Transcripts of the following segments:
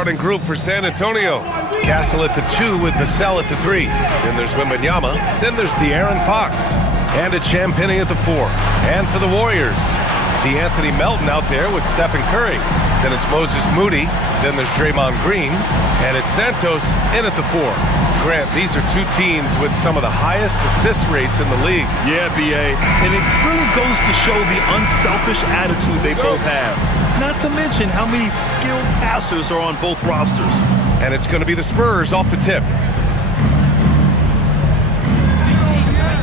starting group for San Antonio. Castle at the 2 with Vassell at the 3. Then there's Wembanyama. Then there's De'Aaron Fox. And it's Champagnie at the 4. And for the Warriors, D'Anthony Melton out there with Stephen Curry. Then it's Moses Moody. Then there's Draymond Green. And it's Santos in at the 4. Grant, these are two teams with some of the highest assist rates in the league. Yeah, B.A. And it really goes to show the unselfish attitude they both have. Not to mention how many skilled passers are on both rosters. And it's going to be the Spurs off the tip.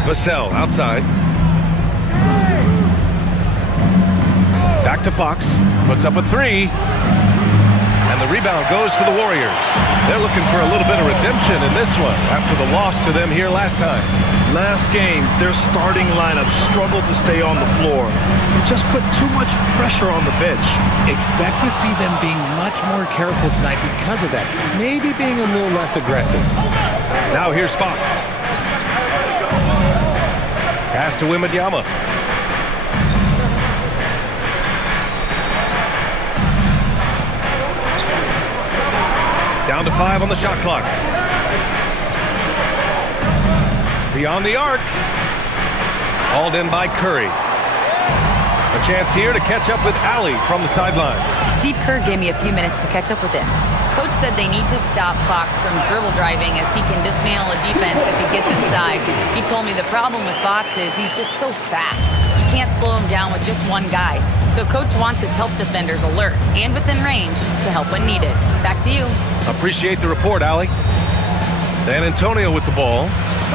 Vassell outside. Back to Fox. Puts up a 3. And the rebound goes to the Warriors. They're looking for a little bit of redemption in this one after the loss to them here last time. Last game, their starting lineup struggled to stay on the floor. They just put too much pressure on the bench. Expect to see them being much more careful tonight because of that. Maybe being a little less aggressive. Now here's Fox. Pass to Wembanyama. Down to 5 on the shot clock. Beyond the arc. Hauled in by Curry. A chance here to catch up with Allie from the sideline. Steve Kerr gave me a few minutes to catch up with him. Coach said they need to stop Fox from dribble driving as he can dismantle a defense if he gets inside. He told me the problem with Fox is he's just so fast. You can't slow him down with just one guy. So Coach wants his help defenders alert and within range to help when needed. Back to you. Appreciate the report, Allie. San Antonio with the ball,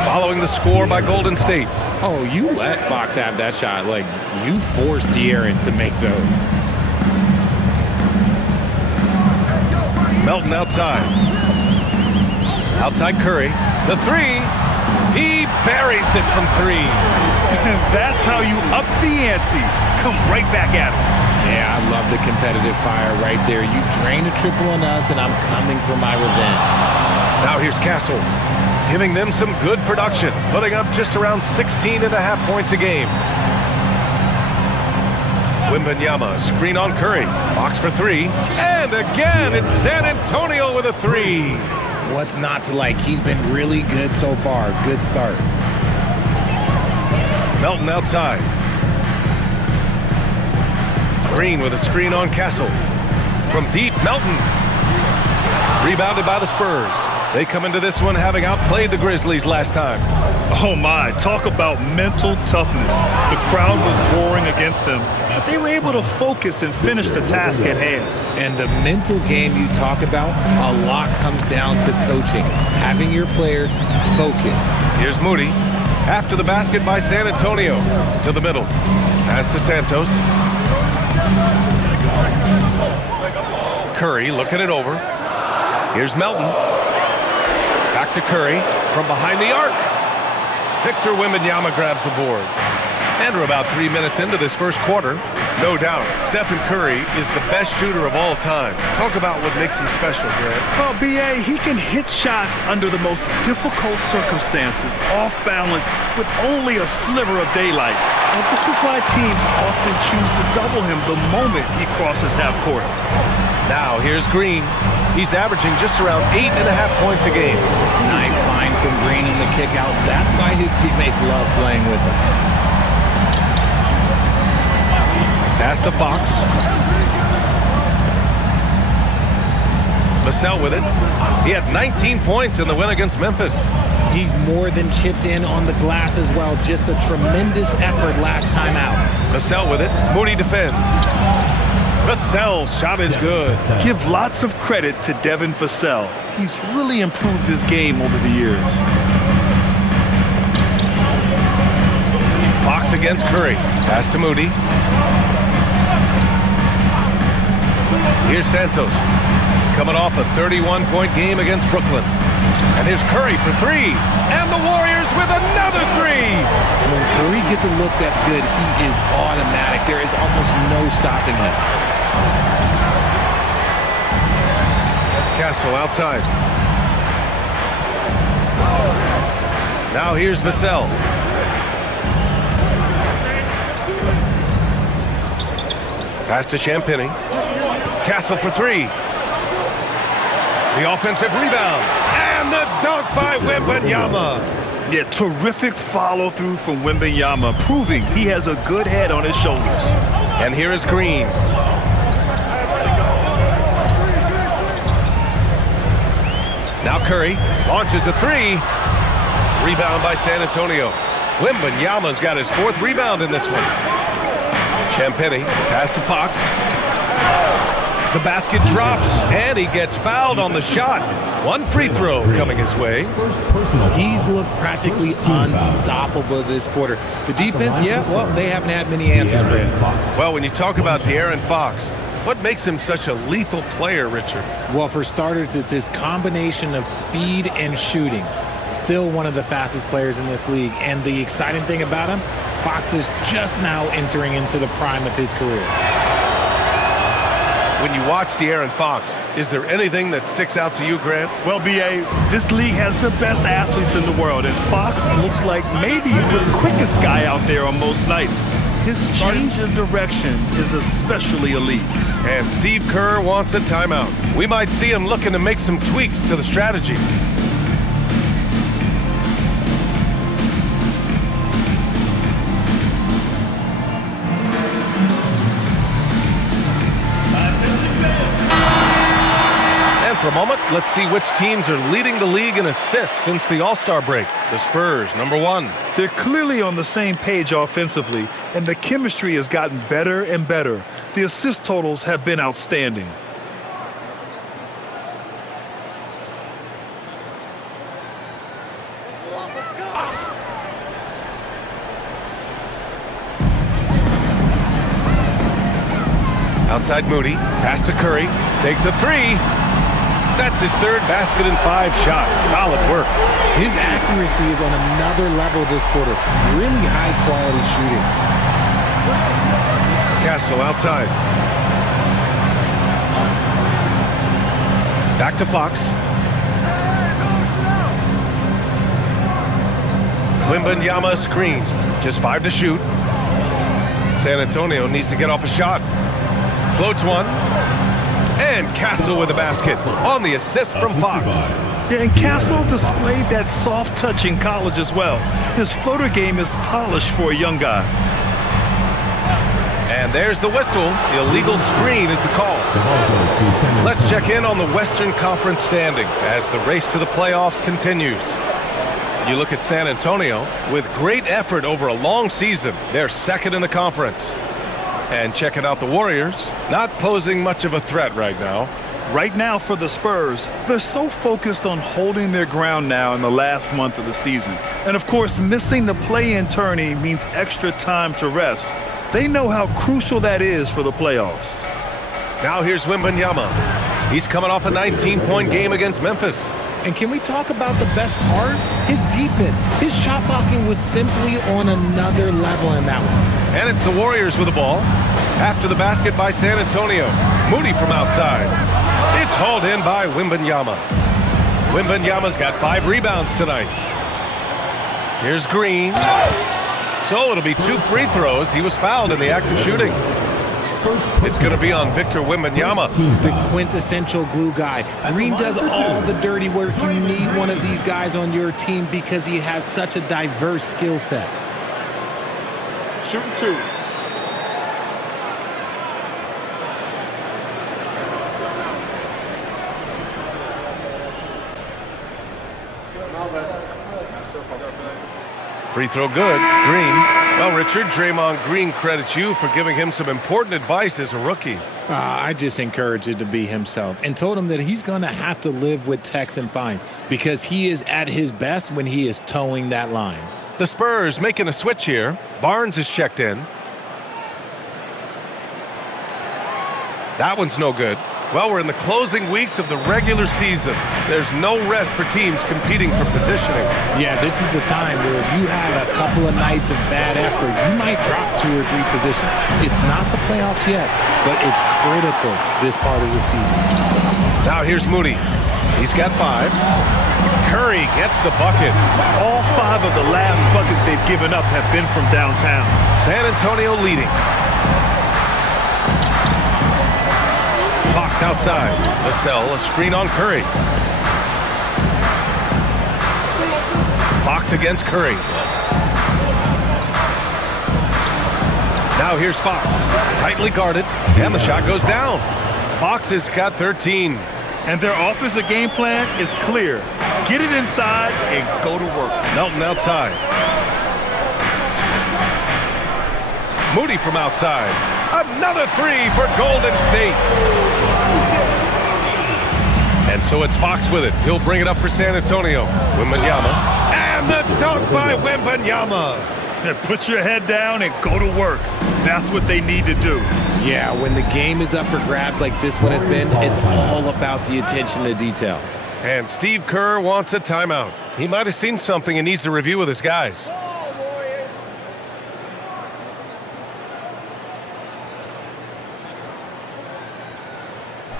following the score by Golden State. Oh, you let Fox have that shot. Like, you forced De'Aaron to make those. Melton outside. Outside Curry. The 3. He buries it from 3. That's how you up the ante. Come right back at him. Yeah, I love the competitive fire right there. You drain a triple on us, and I'm coming for my revenge. Now here's Castle, giving them some good production, putting up just around 16.5 points a game. Wembanyama, screen on Curry. Fox for 3. And again, it's San Antonio with a 3. What's not to like? He's been really good so far. Good start. Melton outside. Green with a screen on Castle. From deep, Melton. Rebounded by the Spurs. They come into this one having outplayed the Grizzlies last time. Oh my, talk about mental toughness. The crowd was roaring against them, but they were able to focus and finish the task at hand. And the mental game you talk about, a lot comes down to coaching. Having your players focused. Here's Moody. After the basket by San Antonio. To the middle. Pass to Santos. Curry looking it over. Here's Melton. Back to Curry from behind the arc. Victor Wembanyama grabs the board. And we're about 3 minutes into this first quarter. No doubt, Stephen Curry is the best shooter of all time. Talk about what makes him special, Grant. Well, B.A., he can hit shots under the most difficult circumstances, off balance, with only a sliver of daylight. And this is why teams often choose to double him the moment he crosses half court. Now, here's Green. He's averaging just around 8.5 points a game. Nice find from Green in the kick out. That's why his teammates love playing with him. Pass to Fox. Vassell with it. He had 19 points in the win against Memphis. He's more than chipped in on the glass as well. Just a tremendous effort last time out. Vassell with it. Moody defends. Vassell's shot is good. Give lots of credit to Devin Vassell. He's really improved his game over the years. Fox against Curry. Pass to Moody. Here's Santos. Coming off a 31-point game against Brooklyn. And here's Curry for 3. And the Warriors with another 3. When Curry gets a look that's good, he is automatic. There is almost no stopping him. Castle outside. Now here's Vassell. Pass to Champagnie. Castle for 3. The offensive rebound. And the dunk by Wembanyama. Yeah, terrific follow-through from Wembanyama, proving he has a good head on his shoulders. And here is Green. Now Curry launches a three. Rebound by San Antonio. Wembanyama's got his 4th rebound in this one. Champagnie, pass to Fox. The basket drops, and he gets fouled on the shot. 1 free throw coming his way. He's looked practically unstoppable this quarter. The defense, yeah, well, they haven't had many answers for him. Well, when you talk about De'Aaron Fox, what makes him such a lethal player, Richard? Well, for starters, it's his combination of speed and shooting. Still one of the fastest players in this league. And the exciting thing about him, Fox is just now entering into the prime of his career. When you watch De'Aaron Fox, is there anything that sticks out to you, Grant? Well, B.A., this league has the best athletes in the world, and Fox looks like maybe the quickest guy out there on most nights. His change of direction is especially elite. And Steve Kerr wants a timeout. We might see him looking to make some tweaks to the strategy. For a moment, let's see which teams are leading the league in assists since the All-Star break. The Spurs, #1. They're clearly on the same page offensively, and the chemistry has gotten better and better. The assist totals have been outstanding. Outside Moody, pass to Curry, takes a three. That's his 3rd basket in 5 shots. Solid work. His accuracy is on another level this quarter. Really high-quality shooting. Castle outside. Back to Fox. Wembanyama screen. Just 5 to shoot. San Antonio needs to get off a shot. Floats one. And Castle with the basket on the assist from Fox. Yeah, and Castle displayed that soft touch in college as well. His floater game is polished for a young guy. And there's the whistle. The illegal screen is the call. Let's check in on the Western Conference standings as the race to the playoffs continues. You look at San Antonio, with great effort over a long season, they're 2nd in the conference. And checking out the Warriors, not posing much of a threat right now. Right now for the Spurs, they're so focused on holding their ground now in the last month of the season. And of course, missing the play-in tourney means extra time to rest. They know how crucial that is for the playoffs. Now here's Wembanyama. He's coming off a 19-point game against Memphis. And can we talk about the best part? His defense. His shot blocking was simply on another level in that one. And it's the Warriors with the ball. After the basket by San Antonio. Moody from outside. It's hauled in by Wembanyama. Wembanyama's got 5 rebounds tonight. Here's Green. So it'll be 2 free throws. He was fouled in the act of shooting. It's going to be on Victor Wembanyama. The quintessential glue guy. Green does all the dirty work. You need one of these guys on your team because he has such a diverse skill set. Shooting 2. Free throw good. Green. Well, Richard, Draymond Green credits you for giving him some important advice as a rookie. I just encouraged him to be himself and told him that he's going to have to live with techs and fines because he is at his best when he is towing that line. The Spurs making a switch here. Barnes is checked in. That one's no good. Well, we're in the closing weeks of the regular season. There's no rest for teams competing for positioning. Yeah, this is the time where if you have a couple of nights of bad effort, you might drop 2 or 3 positions. It's not the playoffs yet, but it's critical this part of the season. Now here's Moody. He's got 5. Curry gets the bucket. All 5 of the last buckets they've given up have been from downtown. San Antonio leading. Fox Fox outside. Vassell, a screen on Curry. Fox against Curry. Now here's Fox. Tightly guarded, and the shot goes down. Fox has got 13. And their offensive game plan is clear. Get it inside and go to work. Melton outside. Moody from outside. Another three for Golden State. And so it's Fox with it. He'll bring it up for San Antonio. Wembanyama. And the dunk by Wembanyama. And put your head down and go to work. That's what they need to do. Yeah, when the game is up for grabs like this one has been, it's all about the attention to detail. And Steve Kerr wants a timeout. He might have seen something and needs to review with his guys.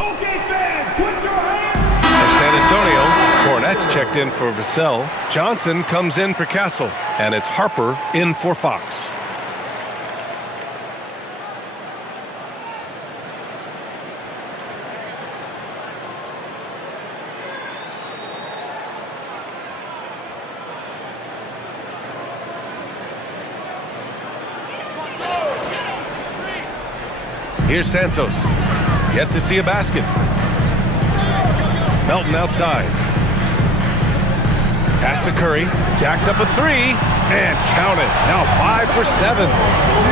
Okay, fans, put your hands. For San Antonio, Hornets checked in for Vassell. Johnson comes in for Castle. And it's Harper in for Fox. Here's Santos. Yet to see a basket. Melton outside. Pass to Curry. Jacks up a three. And count it. Now 5 for 7.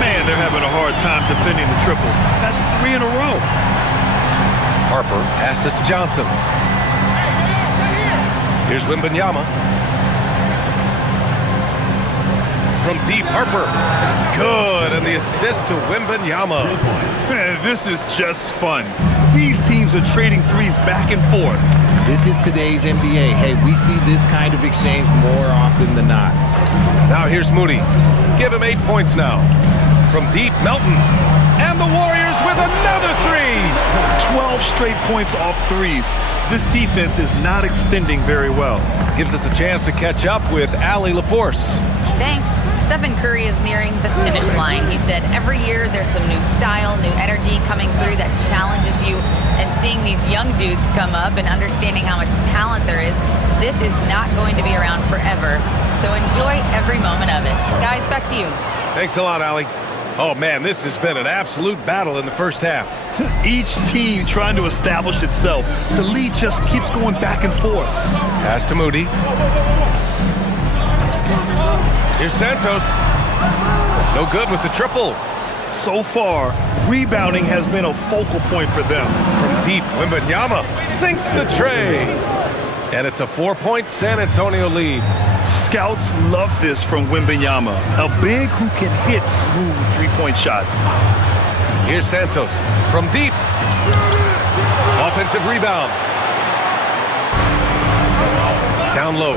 Man, they're having a hard time defending the triple. That's 3 in a row. Harper passes to Johnson. Here's Wembanyama. From deep, Harper. Good, and the assist to Wembanyama. Man, this is just fun. These teams are trading threes back and forth. This is today's NBA. Hey, we see this kind of exchange more often than not. Now here's Moody. Give him 8 points now. From deep, Melton. And the Warriors with another three. 12 straight points off threes. This defense is not extending very well. Gives us a chance to catch up with Allie LaForce. Thanks. Stephen Curry is nearing the finish line. He said every year there's some new style, new energy coming through that challenges you. And seeing these young dudes come up and understanding how much talent there is, this is not going to be around forever. So enjoy every moment of it. Guys, back to you. Thanks a lot, Allie. Oh, man, this has been an absolute battle in the first half. Each team trying to establish itself. The lead just keeps going back and forth. Pass to Moody. Here's Santos. No good with the triple. So far, rebounding has been a focal point for them. From deep, Wembanyama sinks the tray. And it's a 4-point San Antonio lead. Scouts love this from Wembanyama, a big who can hit smooth three-point shots. Here's Santos from deep. Offensive rebound. Down low.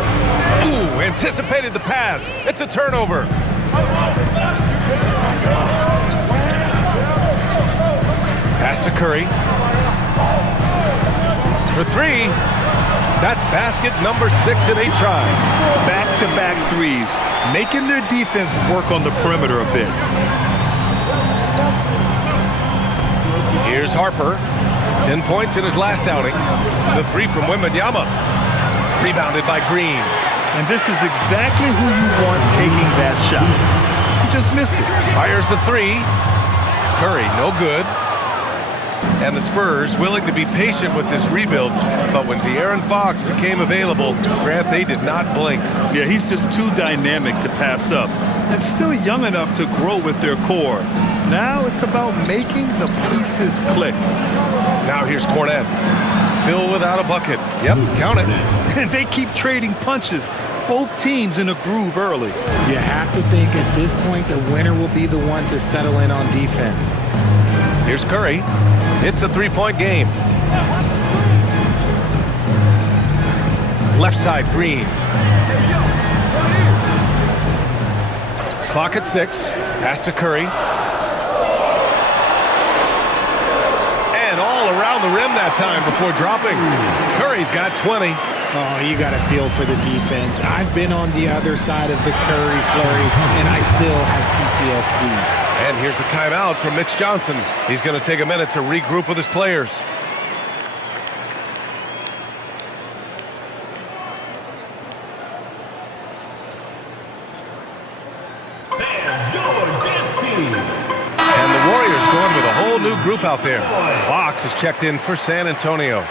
Ooh, anticipated the pass. It's a turnover. Pass to Curry. For three. That's basket number 6 in 8 tries. Back-to-back threes, making their defense work on the perimeter a bit. Here's Harper. 10 points in his last outing. The three from Wembanyama. Rebounded by Green. And this is exactly who you want taking that shot. He just missed it. Fires the three. Curry, no good. And the Spurs willing to be patient with this rebuild, but when De'Aaron Fox became available, Grant, they did not blink. Yeah, he's just too dynamic to pass up, and still young enough to grow with their core. Now it's about making the pieces click. Now here's Cornet, still without a bucket. Yep, count it. And they keep trading punches. Both teams in a groove early. You have to think at this point the winner will be the one to settle in on defense. Here's Curry. It's a 3-point game. Left side, Green. Clock at 6. Pass to Curry. And all around the rim that time before dropping. Curry's got 20. Oh, you got to feel for the defense. I've been on the other side of the Curry flurry, and I still have PTSD. And here's a timeout from Mitch Johnson. He's going to take a minute to regroup with his players. And the Warriors going with a whole new group out there. Fox is checked in for San Antonio.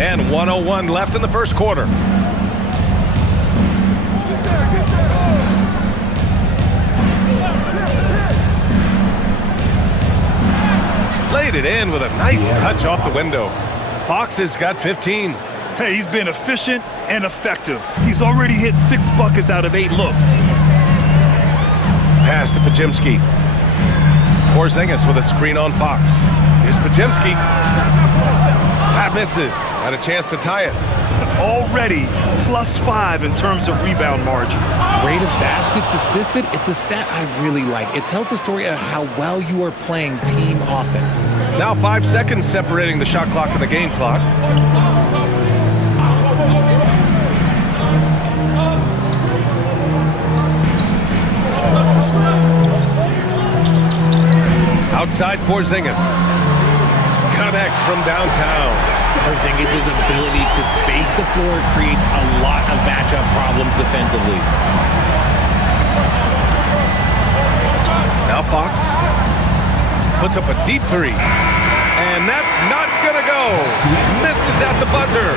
And 1:01 left in the first quarter. Laid it in with a nice touch off the window. Fox has got 15. Hey, he's been efficient and effective. He's already hit 6 buckets out of 8 looks. Pass to Podziemski. Porzingis with a screen on Fox. Here's Podziemski. That misses. Had a chance to tie it. Already +5 in terms of rebound margin. Rate of baskets assisted, it's a stat I really like. It tells the story of how well you are playing team offense. Now 5 seconds separating the shot clock and the game clock. Outside Porzingis. Connects from downtown. Porzingis' ability to space the floor creates a lot of matchup problems defensively. Now Fox puts up a deep three. And that's not gonna go. Misses at the buzzer.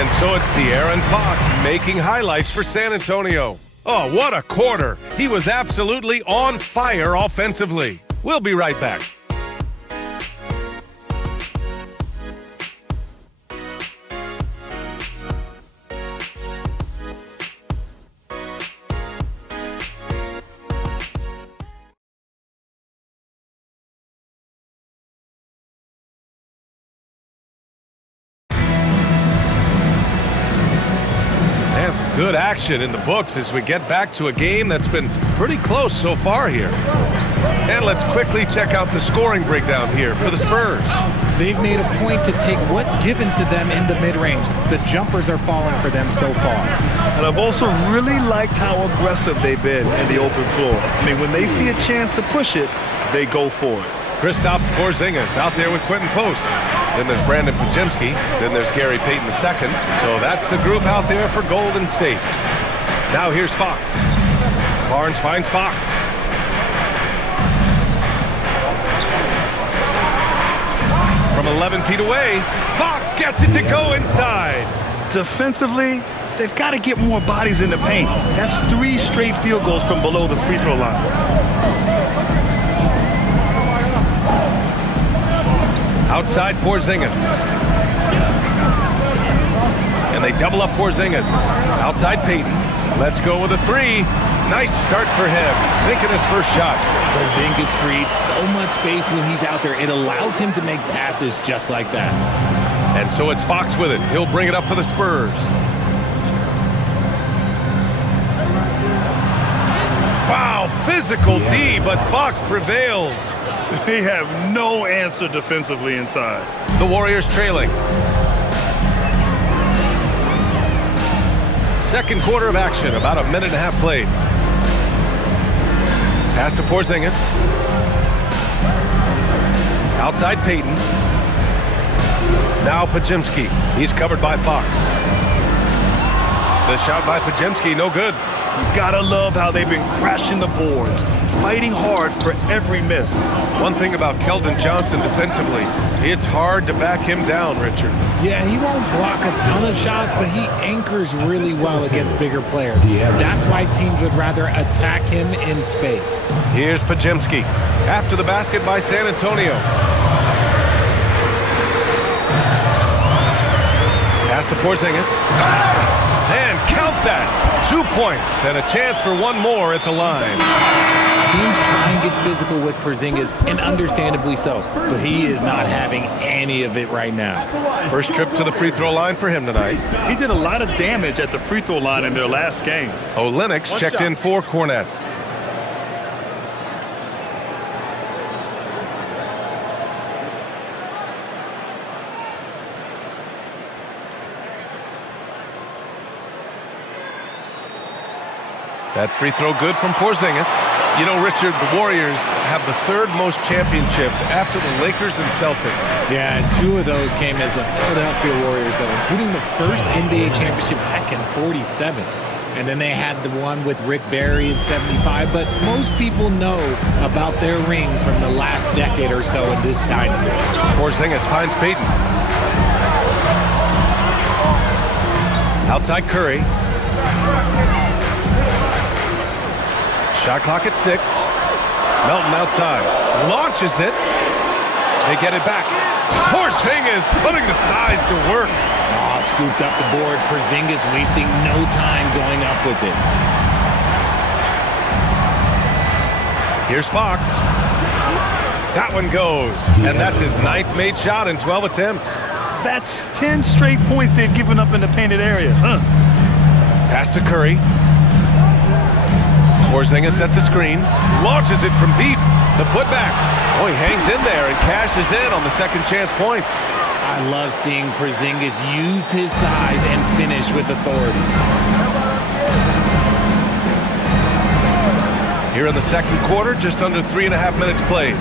And so it's De'Aaron Fox making highlights for San Antonio. Oh, what a quarter. He was absolutely on fire offensively. We'll be right back. Some good action in the books as we get back to a game that's been pretty close so far here. And let's quickly check out the scoring breakdown here for the Spurs. They've made a point to take what's given to them in the mid-range. The jumpers are falling for them so far. And I've also really liked how aggressive they've been in the open floor. I mean, when they see a chance to push it, they go for it. Kristaps Porzingis out there with Quentin Post. Then there's Brandon Podziemski. Then there's Gary Payton II. So that's the group out there for Golden State. Now here's Fox. Barnes finds Fox. From 11 feet away, Fox gets it to go inside. Defensively, they've got to get more bodies in the paint. That's 3 straight field goals from below the free throw line. Outside Porzingis. And they double up Porzingis. Outside Payton. Let's go with a 3. Nice start for him. Sinking his first shot. Porzingis creates so much space when he's out there. It allows him to make passes just like that. And so it's Fox with it. He'll bring it up for the Spurs. Wow, physical D, but Fox prevails. They have no answer defensively inside. The Warriors trailing. Second quarter of action, about a minute and a half played. Pass to Porzingis. Outside Payton. Now Podziemski. He's covered by Fox. The shot by Podziemski, no good. You gotta love how they've been crashing the boards, fighting hard for every miss. One thing about Keldon Johnson defensively, it's hard to back him down, Richard. Yeah, he won't block a ton of shots, but he anchors really well against bigger players. That's why teams would rather attack him in space. Here's Podziemski. After the basket by San Antonio. Pass to Porzingis. And count that. 2 points and a chance for one more at the line. Teams try and get physical with Porzingis, and understandably so, but he is not having any of it right now. First trip to the free throw line for him tonight. He did a lot of damage at the free throw line in their last game. Lynx checked in for Cornet. That free throw good from Porzingis. You know, Richard, the Warriors have the third most championships after the Lakers and Celtics. Yeah, and 2 of those came as the Philadelphia Warriors, though, including the first NBA championship back in '47. And then they had the one with Rick Barry in '75. But most people know about their rings from the last decade or so in this dynasty. Porzingis finds Payton. Outside Curry. Shot clock at 6. Melton outside. Launches it. They get it back. Porzingis putting the size to work. Oh, scooped up the board. Porzingis wasting no time going up with it. Here's Fox. That one goes. And that's his 9th made shot in 12 attempts. That's 10 straight points they've given up in the painted area. Pass to Curry. Porzingis sets a screen. Launches it from deep. The putback. Oh, he hangs in there and cashes in on the second chance points. I love seeing Porzingis use his size and finish with authority. Here in the second quarter, just under 3.5 minutes played.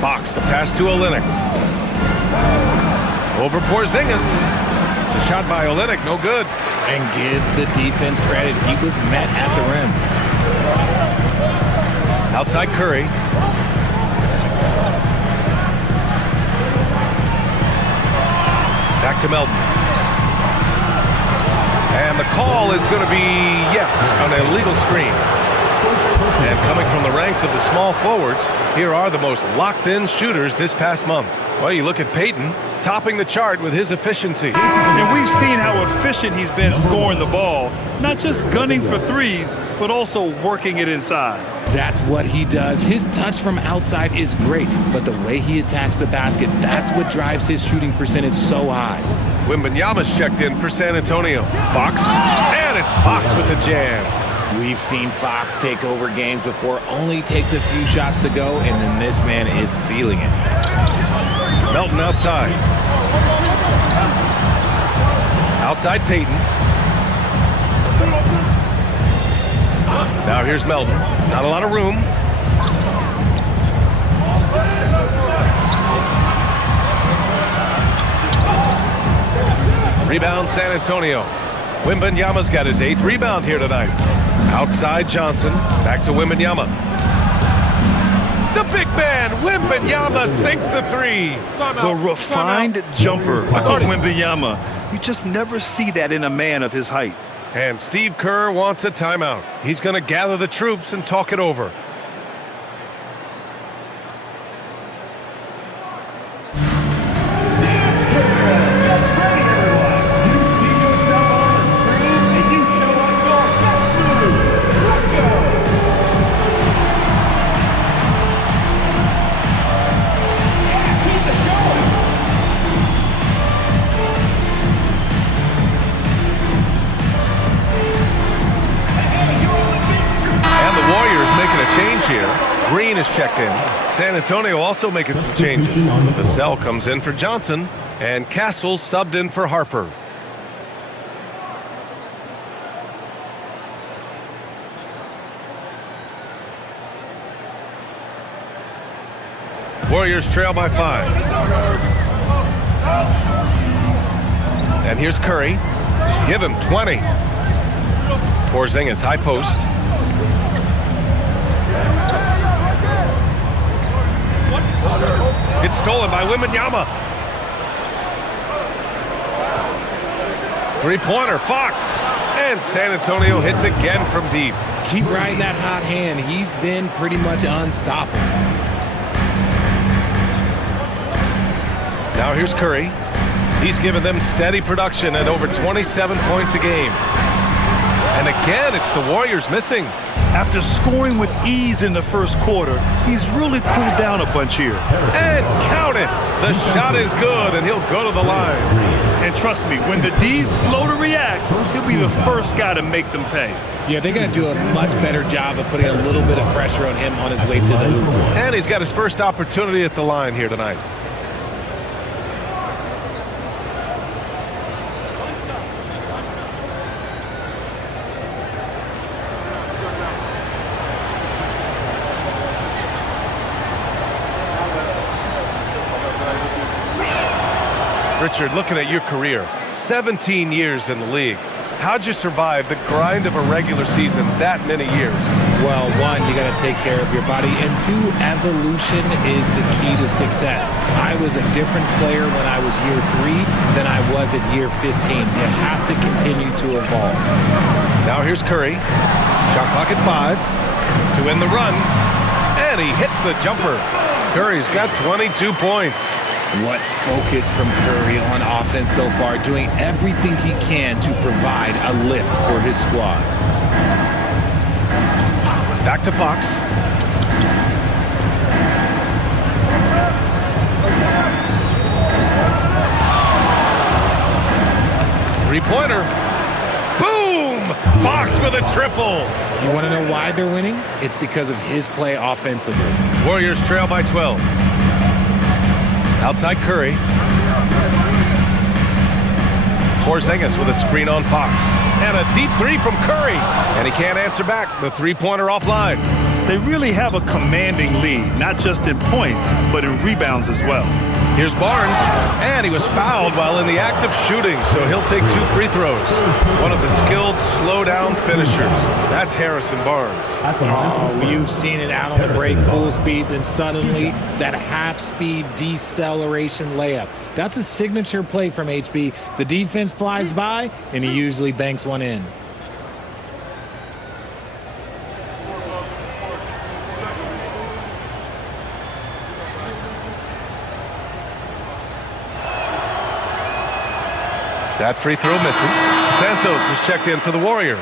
Fox, the pass to Olynyk. Over Porzingis. The shot by Olynyk, no good. And give the defense credit. He was met at the rim. Outside Curry. Back to Melton. And the call is going to be, yes, an illegal screen. And coming from the ranks of the small forwards, here are the most locked-in shooters this past month. Well, you look at Payton, topping the chart with his efficiency. And we've seen how efficient he's been scoring the ball. Not just gunning for threes, but also working it inside. That's what he does. His touch from outside is great, but the way he attacks the basket, that's what drives his shooting percentage so high. Wembanyama's checked in for San Antonio. Fox, and it's Fox with the jam. We've seen Fox take over games before, only takes a few shots to go, and then this man is feeling it. Melton outside. Outside Payton. Now here's Melton. Not a lot of room. Rebound San Antonio. Wembanyama's got his 8th rebound here tonight. Outside Johnson. Back to Wembanyama. The big man, Wembanyama, sinks the 3. The refined jumper of Wembanyama. You just never see that in a man of his height. And Steve Kerr wants a timeout. He's going to gather the troops and talk it over. Green is checked in. San Antonio also making some changes. Vassell comes in for Johnson, and Castle subbed in for Harper. Warriors trail by 5. And here's Curry. Give him 20. Porzingis high post. It's stolen by Wembanyama. Three-pointer, Fox. And San Antonio hits again from deep. Keep riding that hot hand. He's been pretty much unstoppable. Now here's Curry. He's given them steady production at over 27 points a game. And again, it's the Warriors missing. After scoring with ease in the first quarter, he's really cooled down a bunch here. And count it. The shot is good, and he'll go to the line. And trust me, when the D's slow to react, he'll be the first guy to make them pay. Yeah, they're going to do a much better job of putting a little bit of pressure on him on his way to the hoop. And he's got his first opportunity at the line here tonight. Richard, looking at your career, 17 years in the league. How'd you survive the grind of a regular season that many years? Well, one, you got to take care of your body, and two, evolution is the key to success. I was a different player when I was year 3 than I was at year 15. You have to continue to evolve. Now here's Curry. Shot clock at 5 to win the run, and he hits the jumper. Curry's got 22 points. What focus from Curry on offense so far, doing everything he can to provide a lift for his squad. Back to Fox. Three-pointer. Boom! Fox with a triple. You want to know why they're winning? It's because of his play offensively. Warriors trail by 12. Outside Curry. Porzingis with a screen on Fox. And a deep three from Curry. And he can't answer back. The three-pointer offline. They really have a commanding lead, not just in points, but in rebounds as well. Here's Barnes, and he was fouled while in the act of shooting, so he'll take 2 free throws. One of the skilled, slow-down finishers. That's Harrison Barnes. Oh, you've seen it out on the break, full speed, then suddenly that half-speed deceleration layup. That's a signature play from HB. The defense flies by, and he usually banks one in. That free throw misses. Santos is checked in for the Warriors.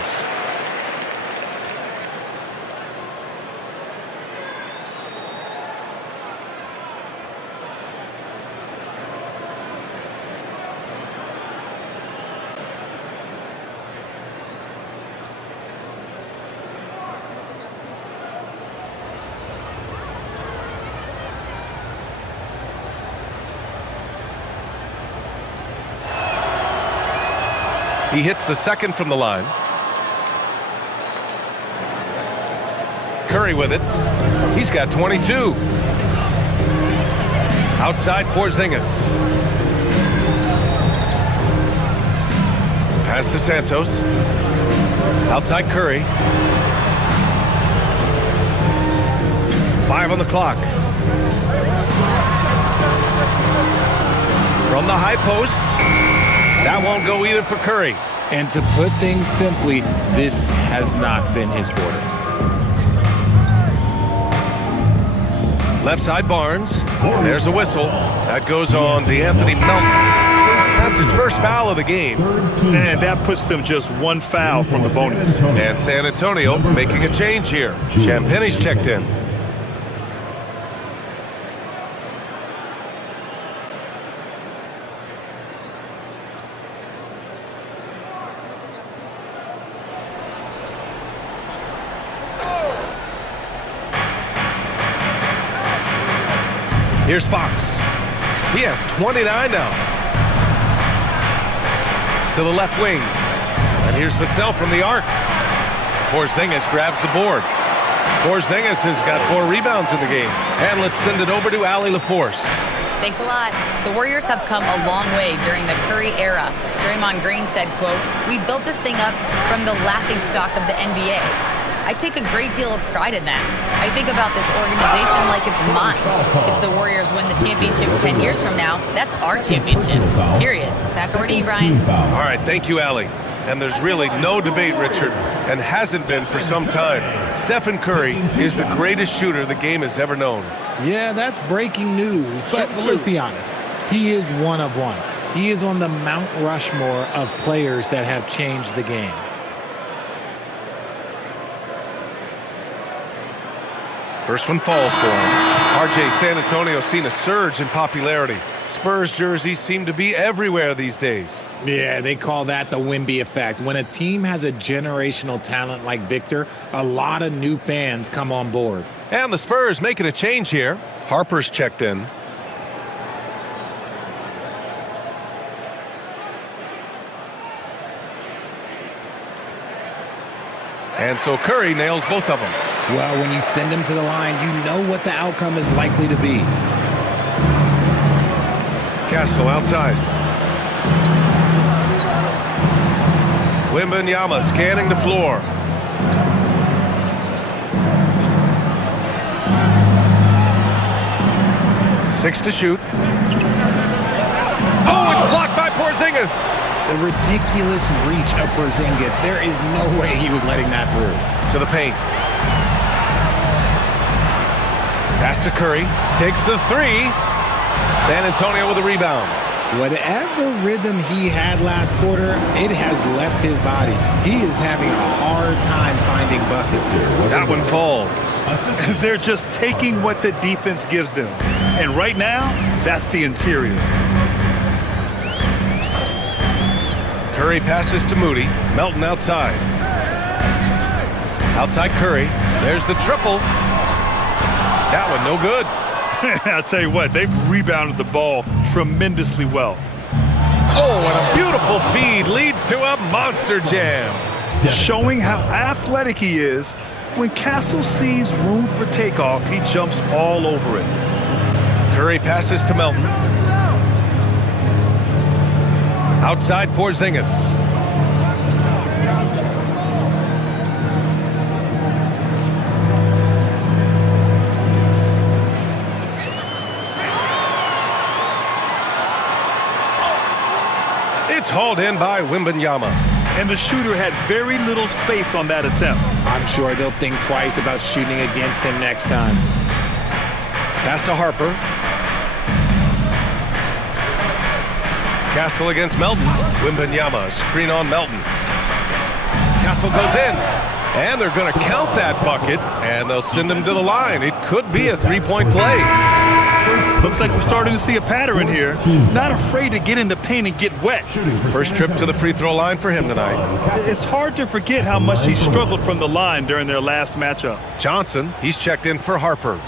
He hits the second from the line. Curry with it. He's got 22. Outside Porzingis. Pass to Santos. Outside Curry. 5 on the clock. From the high post. That won't go either for Curry. And to put things simply, this has not been his quarter. Left side Barnes. There's a whistle. That goes on DeAnthony Melton. That's his first foul of the game. And that puts them just 1 foul from the bonus. And San Antonio making a change here. Champagne's checked in. Here's Fox. He has 29 now. To the left wing. And here's Vassell from the arc. Porzingis grabs the board. Porzingis has got 4 rebounds in the game. And let's send it over to Allie LaForce. Thanks a lot. The Warriors have come a long way during the Curry era. Draymond Green said, quote, "We built this thing up from the laughingstock of the NBA. I take a great deal of pride in that. I think about this organization like it's mine. If the Warriors win the championship 10 years from now, that's our championship, period." Back over to you, Brian. All right, thank you, Allie. And there's really no debate, Richard, and hasn't been for some time. Stephen Curry is the greatest shooter the game has ever known. Yeah, that's breaking news, but let's be honest. He is one of one. He is on the Mount Rushmore of players that have changed the game. First one falls for him. RJ San Antonio seen a surge in popularity. Spurs jerseys seem to be everywhere these days. Yeah, they call that the Wemby effect. When a team has a generational talent like Victor, a lot of new fans come on board. And the Spurs making a change here. Harper's checked in. And so Curry nails both of them. Well, when you send him to the line, you know what the outcome is likely to be. Castle outside. Wembanyama scanning the floor. Six to shoot. Oh, it's blocked by Porzingis. The ridiculous reach of Porzingis. There is no way he was letting that through. To the paint. Pass to Curry. Takes the three. San Antonio with a rebound. Whatever rhythm he had last quarter, it has left his body. He is having a hard time finding buckets. That one falls. They're just taking what the defense gives them. And right now, that's the interior. Curry passes to Moody. Melton outside. Outside Curry. There's the triple. That one no good. I'll tell you what, they've rebounded the ball tremendously well. Oh, and a beautiful feed leads to a monster jam. Showing how athletic he is. When Castle sees room for takeoff, he jumps all over it. Curry passes to Melton. Outside Porzingis. It's hauled in by Wembanyama. And the shooter had very little space on that attempt. I'm sure they'll think twice about shooting against him next time. Pass to Harper. Castle against Melton. Wembanyama, screen on Melton. Castle goes in. And they're going to count that bucket. And they'll send him to the line. It could be a three-point play. Looks like we're starting to see a pattern here. Not afraid to get in the paint and get wet. First trip to the free throw line for him tonight. It's hard to forget how much he struggled from the line during their last matchup. Johnson, he's checked in for Harper.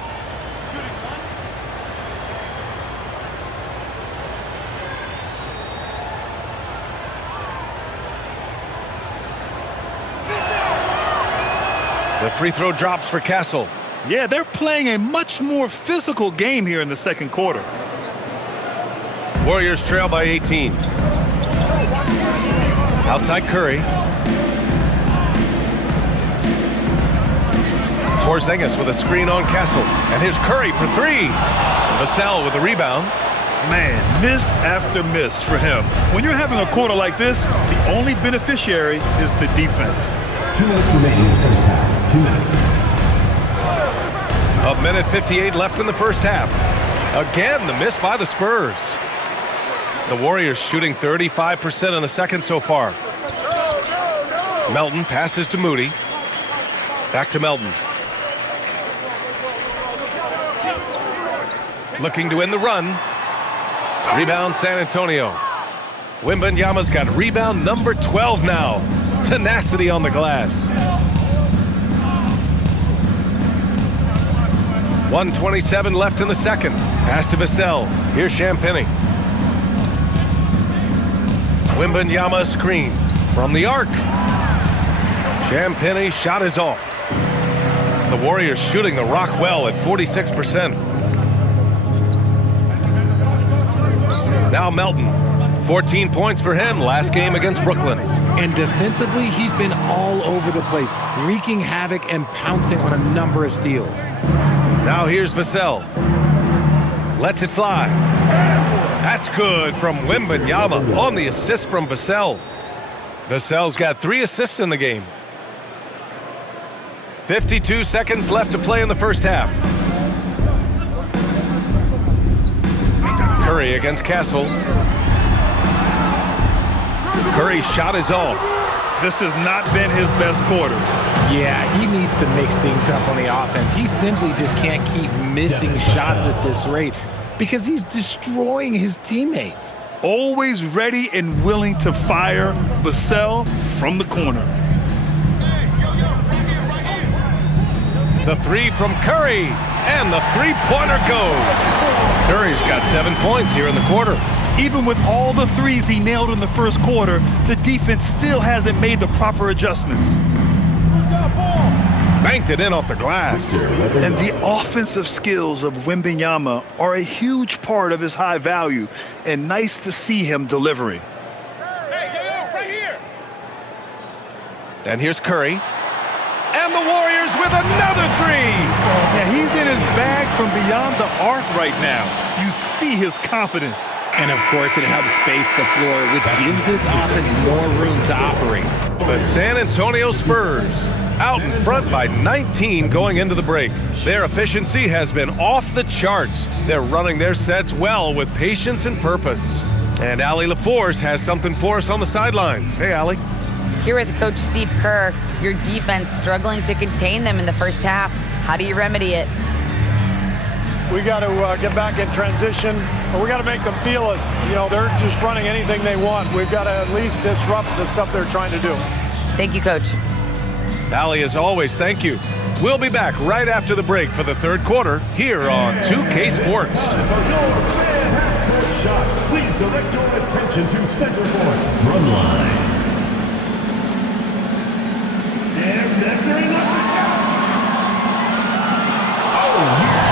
The free throw drops for Castle. Yeah, they're playing a much more physical game here in the second quarter. Warriors trail by 18. Outside Curry. Porzingis with a screen on Castle. And here's Curry for three. Vassell with the rebound. Man, miss after miss for him. When you're having a quarter like this, the only beneficiary is the defense. 2 minutes remaining in the first half. 2 minutes. A minute 58 left in the first half. Again, the miss by the Spurs. The Warriors shooting 35% in the second so far. Melton passes to Moody. Back to Melton. Looking to win the run. Rebound San Antonio. Wembanyama's got rebound number 12 now. Tenacity on the glass. 1:27 left in the second. Pass to Vassell. Here's Champagnie. Wembanyama screen from the arc. Champagnie shot is off. The Warriors shooting the rock well at 46%. Now Melton. 14 points for him last game against Brooklyn. And defensively, he's been all over the place, wreaking havoc and pouncing on a number of steals. Now here's Vassell. Lets it fly. That's good from Wembanyama on the assist from Vassell. Vassell's got 3 assists in the game. 52 seconds left to play in the first half. Curry against Castle. Curry's shot is off. This has not been his best quarter. Yeah, he needs to mix things up on the offense. He simply just can't keep missing shots at this rate because he's destroying his teammates. Always ready and willing to fire Vassell from the corner. The three from Curry, and the three-pointer goes. Curry's got 7 points here in the quarter. Even with all the threes he nailed in the first quarter, the defense still hasn't made the proper adjustments. Who's got ball? banked it in off the glass. And the offensive skills of Wembanyama are a huge part of his high value, and nice to see him delivering. Hey, right here. And here's Curry. And the Warriors with another three. Yeah, he's in his bag from beyond the arc right now. You see his confidence. And, of course, it helps space the floor, which gives this offense more room to operate. The San Antonio Spurs out in front by 19 going into the break. Their efficiency has been off the charts. They're running their sets well with patience and purpose. And Allie LaForce has something for us on the sidelines. Hey, Allie. Here with Coach Steve Kerr, your defense struggling to contain them in the first half. How do you remedy it? We got to get back in transition. We got to make them feel us. You know, they're just running anything they want. We've got to at least disrupt the stuff they're trying to do. Thank you, Coach. Allie, as always, thank you. We'll be back right after the break for the third quarter here on 2K Sports. Please direct your attention to center court. Drumline. And measuring up the shot. Oh, yeah.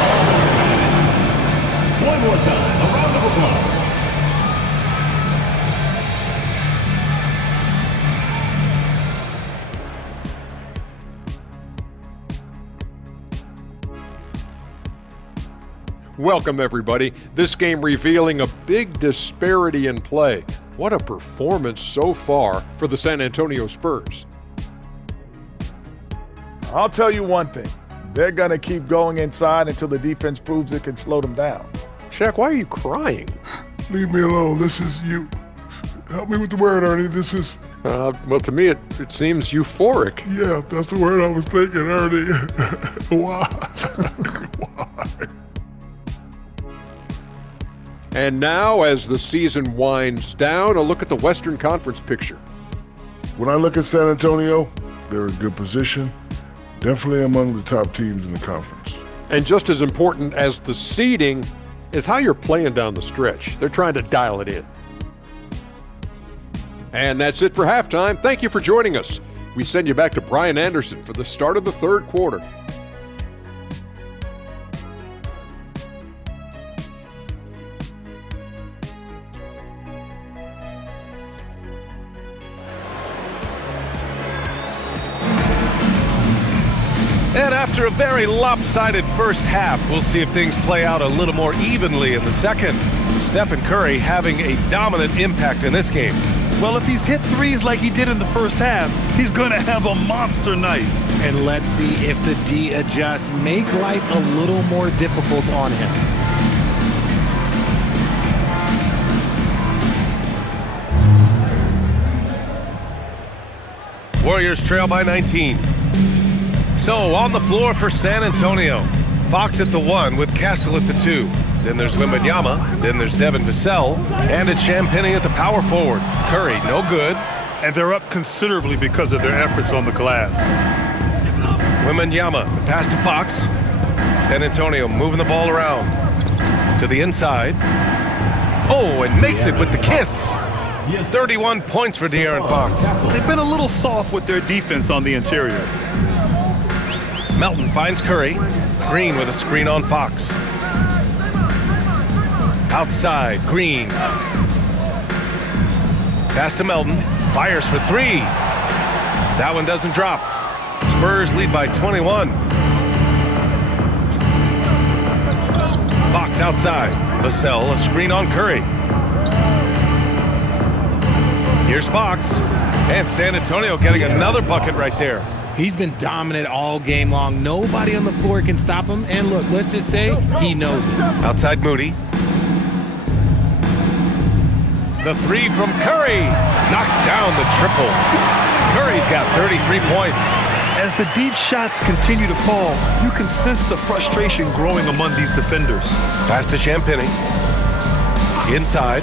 One more time, a round of applause. Welcome, everybody. This game revealing a big disparity in play. What a performance so far for the San Antonio Spurs. I'll tell you one thing. They're going to keep going inside until the defense proves it can slow them down. Shaq, why are you crying? Leave me alone. This is you. Help me with the word, Ernie. This is... Well, to me, it seems euphoric. Yeah, that's the word I was thinking, Ernie. Why? Why? And now, as the season winds down, a look at the Western Conference picture. When I look at San Antonio, they're in good position. Definitely among the top teams in the conference. And just as important as the seeding is how you're playing down the stretch. They're trying to dial it in. And that's it for halftime. Thank you for joining us. We send you back to Brian Anderson for the start of the third quarter. And after a very lopsided first half, we'll see if things play out a little more evenly in the second. Stephen Curry having a dominant impact in this game. Well, if he's hit threes like he did in the first half, he's going to have a monster night. And let's see if the D adjusts, make life a little more difficult on him. Warriors trail by 19. So on the floor for San Antonio. Fox at the 1 with Castle at the 2. Then there's Wembanyama. Then there's Devin Vassell. And it's Champagnie at the power forward. Curry, no good. And they're up considerably because of their efforts on the glass. Wembanyama, the pass to Fox. San Antonio moving the ball around. To the inside. Oh, and makes it with the kiss. 31 points for De'Aaron Fox. They've been a little soft with their defense on the interior. Melton finds Curry. Green with a screen on Fox. Outside, Green. Pass to Melton. Fires for 3. That one doesn't drop. Spurs lead by 21. Fox outside. Vassell, a screen on Curry. Here's Fox. And San Antonio getting another bucket right there. He's been dominant all game long. Nobody on the floor can stop him. And look, let's just say he knows it. Outside Moody. The 3 from Curry. Knocks down the triple. Curry's got 33 points. As the deep shots continue to fall, you can sense the frustration growing among these defenders. Pass to Champagnie. Inside.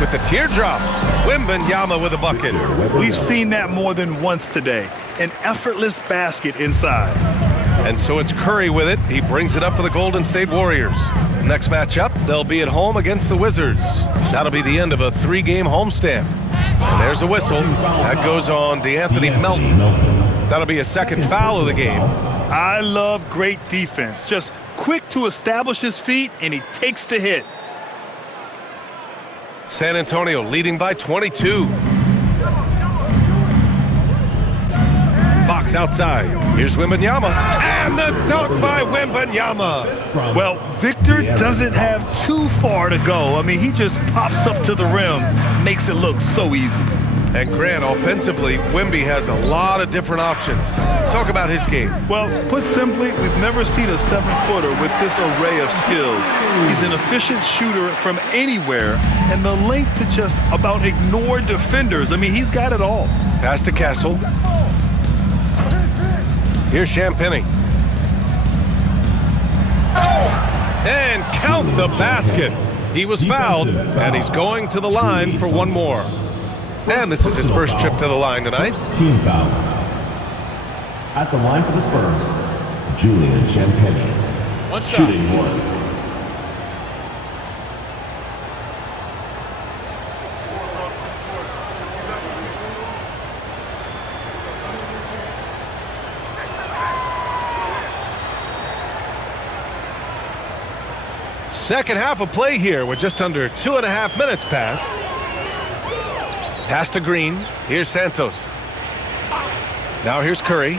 With the teardrop. Wembanyama with a bucket. We've seen that more than once today. An effortless basket inside. And so it's Curry with it. He brings it up for the Golden State Warriors. Next matchup, they'll be at home against the Wizards. That'll be the end of a 3-game homestand. And there's a whistle. That goes on DeAnthony Melton. That'll be a second foul of the game. I love great defense. Just quick to establish his feet, and he takes the hit. San Antonio leading by 22. Fox outside. Here's Wembanyama. And the dunk by Wembanyama. Well, Victor doesn't have too far to go. I mean, he just pops up to the rim, makes it look so easy. And Grant, offensively, Wemby has a lot of different options. Talk about his game. Well, put simply, we've never seen a 7-footer with this array of skills. He's an efficient shooter from anywhere, and the length to just about ignore defenders. I mean, he's got it all. Pass to Castle. Here's Champagnie. And count the basket. He was fouled, and he's going to the line for one more. And this is his first trip to the line tonight. Team foul. At the line for the Spurs, Julian Champagnie. Shooting one. Second half of play here. We're just under 2.5 minutes past. Pass to Green. Here's Santos. Now here's Curry.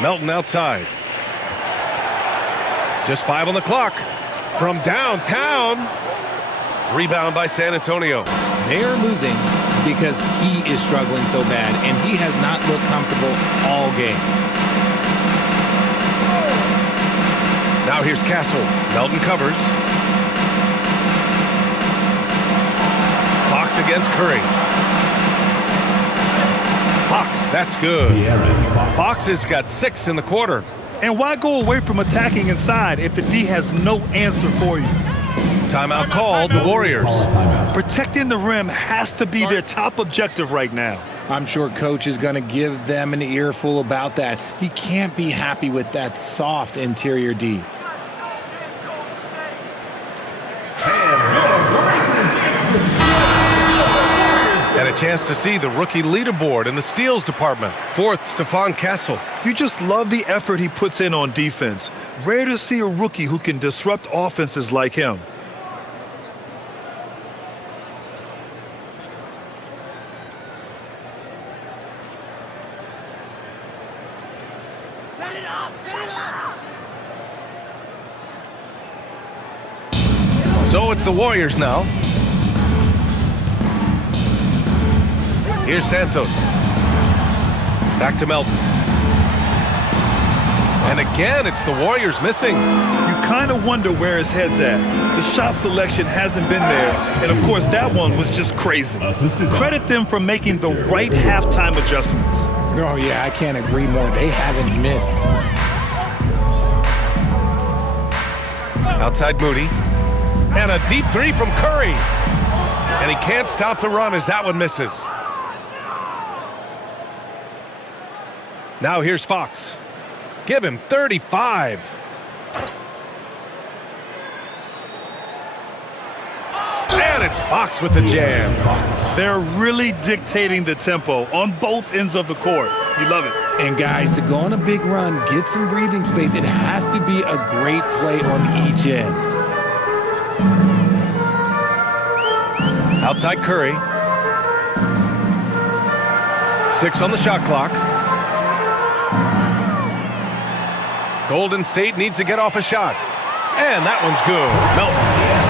Melton outside. Just 5 on the clock. From downtown. Rebound by San Antonio. They're losing because he is struggling so bad, and he has not looked comfortable all game. Now here's Castle. Melton covers. Fox against Curry. Fox, that's good. Fox has got 6 in the quarter. And why go away from attacking inside if the D has no answer for you? Timeout called, the Warriors. Protecting the rim has to be their top objective right now. I'm sure coach is going to give them an earful about that. He can't be happy with that soft interior D. And a chance to see the rookie leaderboard in the steals department. 4th, Stephon Castle. You just love the effort he puts in on defense. Rare to see a rookie who can disrupt offenses like him. So it's the Warriors now. Here's Santos. Back to Melton. And again, it's the Warriors missing. You kind of wonder where his head's at. The shot selection hasn't been there. And, of course, that one was just crazy. Credit them for making the right halftime adjustments. Oh, yeah, I can't agree more. They haven't missed. Outside Moody. And a deep 3 from Curry. And he can't stop the run as that one misses. Now here's Fox. Give him 35. And it's Fox with the jam. They're really dictating the tempo on both ends of the court. You love it. And guys, to go on a big run, get some breathing space, it has to be a great play on each end. Outside Curry. 6 on the shot clock. Golden State needs to get off a shot. And that one's good. Melton.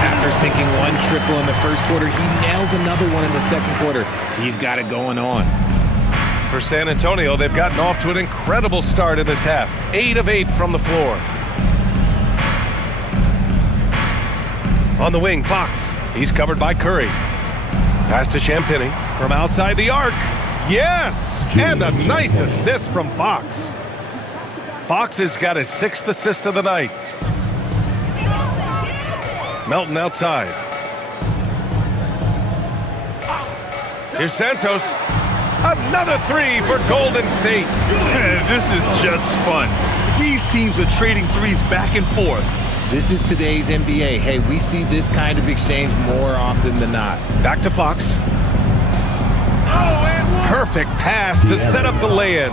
After sinking one triple in the first quarter, he nails another one in the second quarter. He's got it going on. For San Antonio, they've gotten off to an incredible start in this half. 8 of 8 from the floor. On the wing, Fox. He's covered by Curry. Pass to Champagnie from outside the arc. Yes! And a nice assist from Fox. Fox has got his 6th assist of the night. Melton outside. Here's Santos. Another 3 for Golden State. This is just fun. These teams are trading threes back and forth. This is today's NBA. Hey, we see this kind of exchange more often than not. Back to Fox. Perfect pass to set up the lay-in.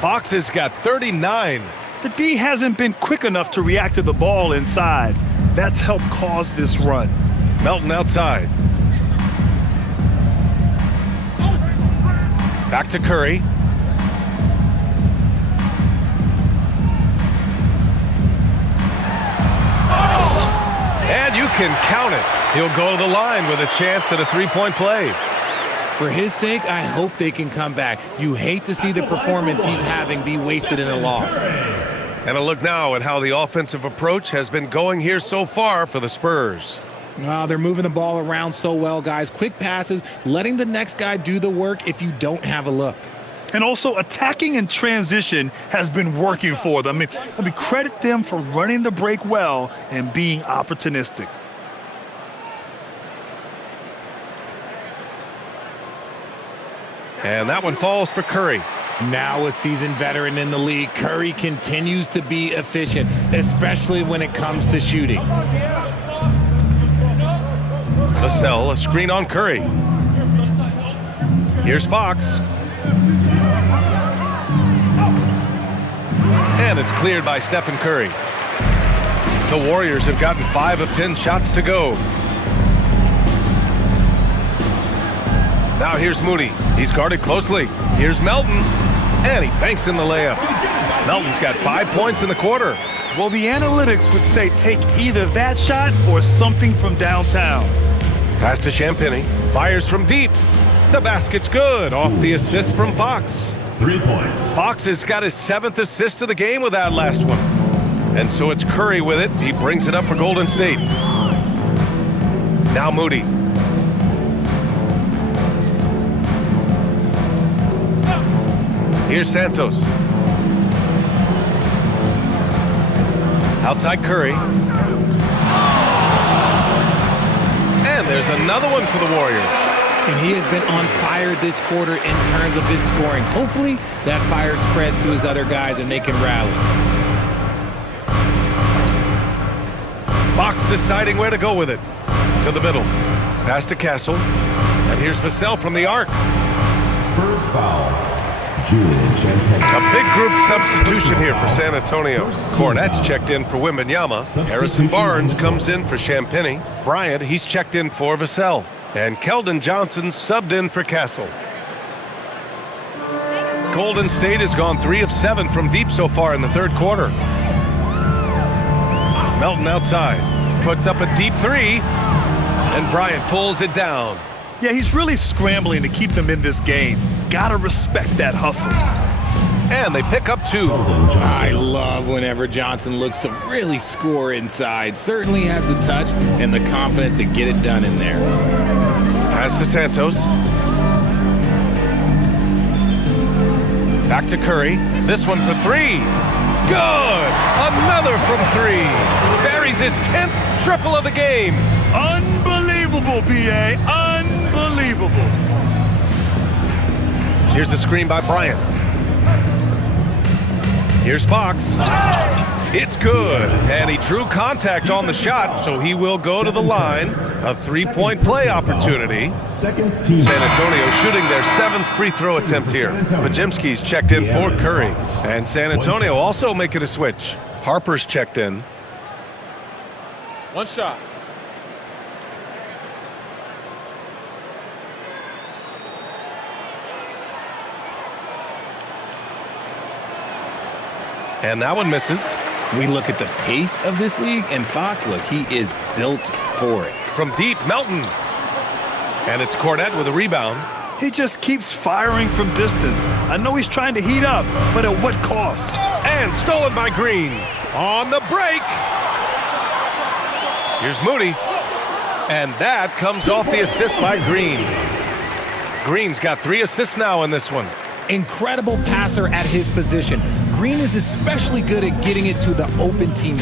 Fox has got 39. The D hasn't been quick enough to react to the ball inside. That's helped cause this run. Melton outside. Back to Curry. And you can count it. He'll go to the line with a chance at a three-point play. For his sake, I hope they can come back. You hate to see the performance he's having be wasted in a loss. And a look now at how the offensive approach has been going here so far for the Spurs. They're moving the ball around so well, guys. Quick passes, letting the next guy do the work if you don't have a look. And also, attacking in transition has been working for them. I mean, credit them for running the break well and being opportunistic. And that one falls for Curry. Now a seasoned veteran in the league, Curry continues to be efficient, especially when it comes to shooting. Vassell, a screen on Curry. Here's Fox. And it's cleared by Stephen Curry. The Warriors have gotten 5 of 10 shots to go. Now here's Moody. He's guarded closely. Here's Melton. And he banks in the layup. Melton's got 5 points in the quarter. Well, the analytics would say take either that shot or something from downtown. Pass to Champagny. Fires from deep. The basket's good off the assist from Fox. 3 points. Fox has got his 7th assist of the game with that last one. And so it's Curry with it. He brings it up for Golden State. Now Moody. Here's Santos. Outside Curry. And there's another one for the Warriors. And he has been on fire this quarter in terms of his scoring. Hopefully, that fire spreads to his other guys and they can rally. Fox deciding where to go with it. To the middle. Pass to Castle. And here's Vassell from the arc. Spurs foul. Julian Champagny. A big group substitution here for San Antonio. Hornets checked in for Wembanyama. Harrison Barnes comes in for Champagny. Bryant, he's checked in for Vassell. And Keldon Johnson subbed in for Castle. Golden State has gone 3 of 7 from deep so far in the third quarter. Melton outside. Puts up a deep 3. And Bryant pulls it down. Yeah, he's really scrambling to keep them in this game. Gotta respect that hustle. And they pick up 2. I love whenever Johnson looks to really score inside. Certainly has the touch and the confidence to get it done in there. Pass to Santos. Back to Curry. This one for 3. Good! Another from 3. Buries his 10th triple of the game. Unbelievable, B.A. Unbelievable. Here's a screen by Bryant. Here's Fox. It's good. And he drew contact on the shot, so he will go to the line. A 3-point play opportunity. Second team. San Antonio shooting their 7th free throw attempt here. Pajemski's checked in for Curry. And San Antonio also making a switch. Harper's checked in. One shot. And that one misses. We look at the pace of this league, and Fox, look, he is built for it. From deep, Melton. And it's Cornette with a rebound. He just keeps firing from distance. I know he's trying to heat up, but at what cost? And stolen by Green. On the break. Here's Moody. And that comes off the assist by Green. Green's got 3 assists now in this one. Incredible passer at his position. Green is especially good at getting it to the open teammate.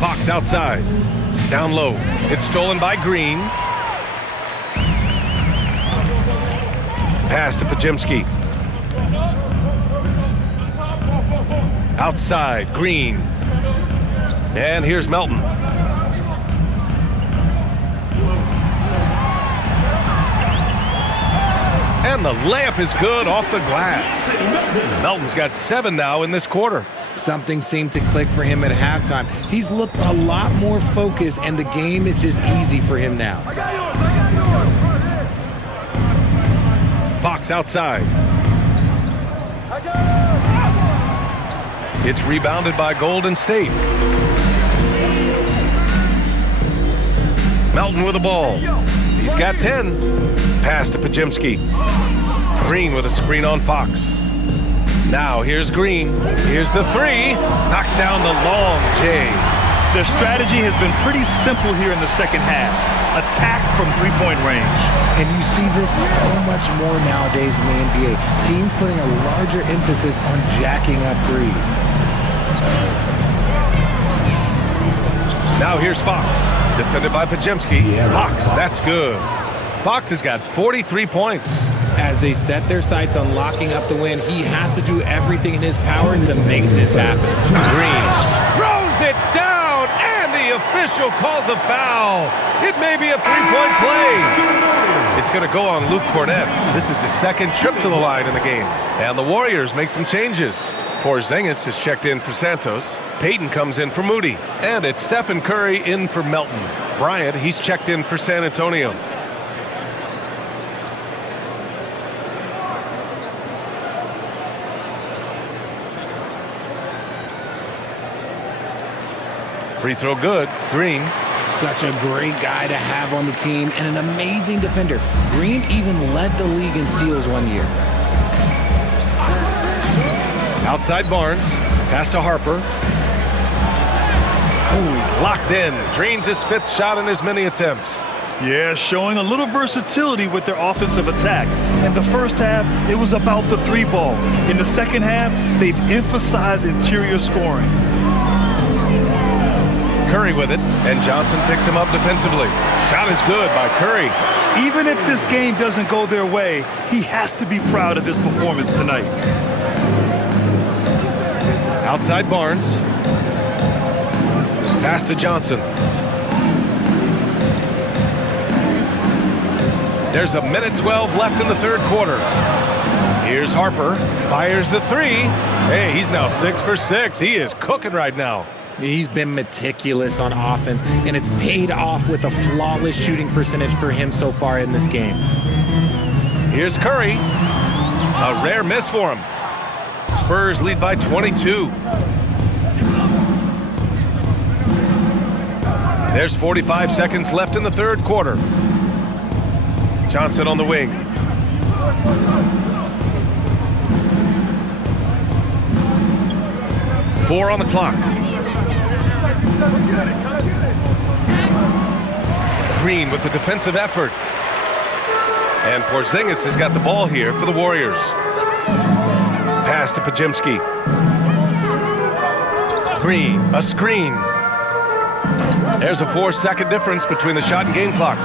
Fox outside. Down low. It's stolen by Green. Pass to Pajemski. Outside, Green. And here's Melton. And the layup is good off the glass. Melton's got 7 now in this quarter. Something seemed to click for him at halftime. He's looked a lot more focused, and the game is just easy for him now. Fox outside. It's rebounded by Golden State. Melton with the ball. He's got 10. Pass to Pajemski. Green with a screen on Fox. Now here's Green. Here's the 3. Knocks down the long J. Their strategy has been pretty simple here in the second half. Attack from three-point range. And you see this so much more nowadays in the NBA. Teams putting a larger emphasis on jacking up threes. Now here's Fox. Defended by Pajemski. Fox, that's good. Fox has got 43 points. As they set their sights on locking up the win, he has to do everything in his power to make this happen. Green throws it down, and the official calls a foul. It may be a three-point play. It's going to go on Luke Cornett. This is his second trip to the line in the game. And the Warriors make some changes. Porzingis is checked in for Santos. Payton comes in for Moody. And it's Stephen Curry in for Melton. Bryant, he's checked in for San Antonio. Free throw good. Green. Such a great guy to have on the team and an amazing defender. Green even led the league in steals one year. Outside Barnes. Pass to Harper. Oh, he's locked in. Drains his 5th shot in as many attempts. Yeah, showing a little versatility with their offensive attack. In the first half, it was about the 3-ball. In the second half, they've emphasized interior scoring. Curry with it, and Johnson picks him up defensively. Shot is good by Curry. Even if this game doesn't go their way, he has to be proud of his performance tonight. Outside Barnes. Pass to Johnson. There's a minute 12 left in the third quarter. Here's Harper. Fires the 3. Hey, he's now 6 for 6. He is cooking right now. He's been meticulous on offense, and it's paid off with a flawless shooting percentage for him so far in this game. Here's Curry. A rare miss for him. Spurs lead by 22. There's 45 seconds left in the third quarter. Johnson on the wing. Four on the clock. Green with the defensive effort. And Porzingis has got the ball here for the Warriors. Pass to Pajemski. Green, a screen. There's a 4-second difference between the shot and game clock.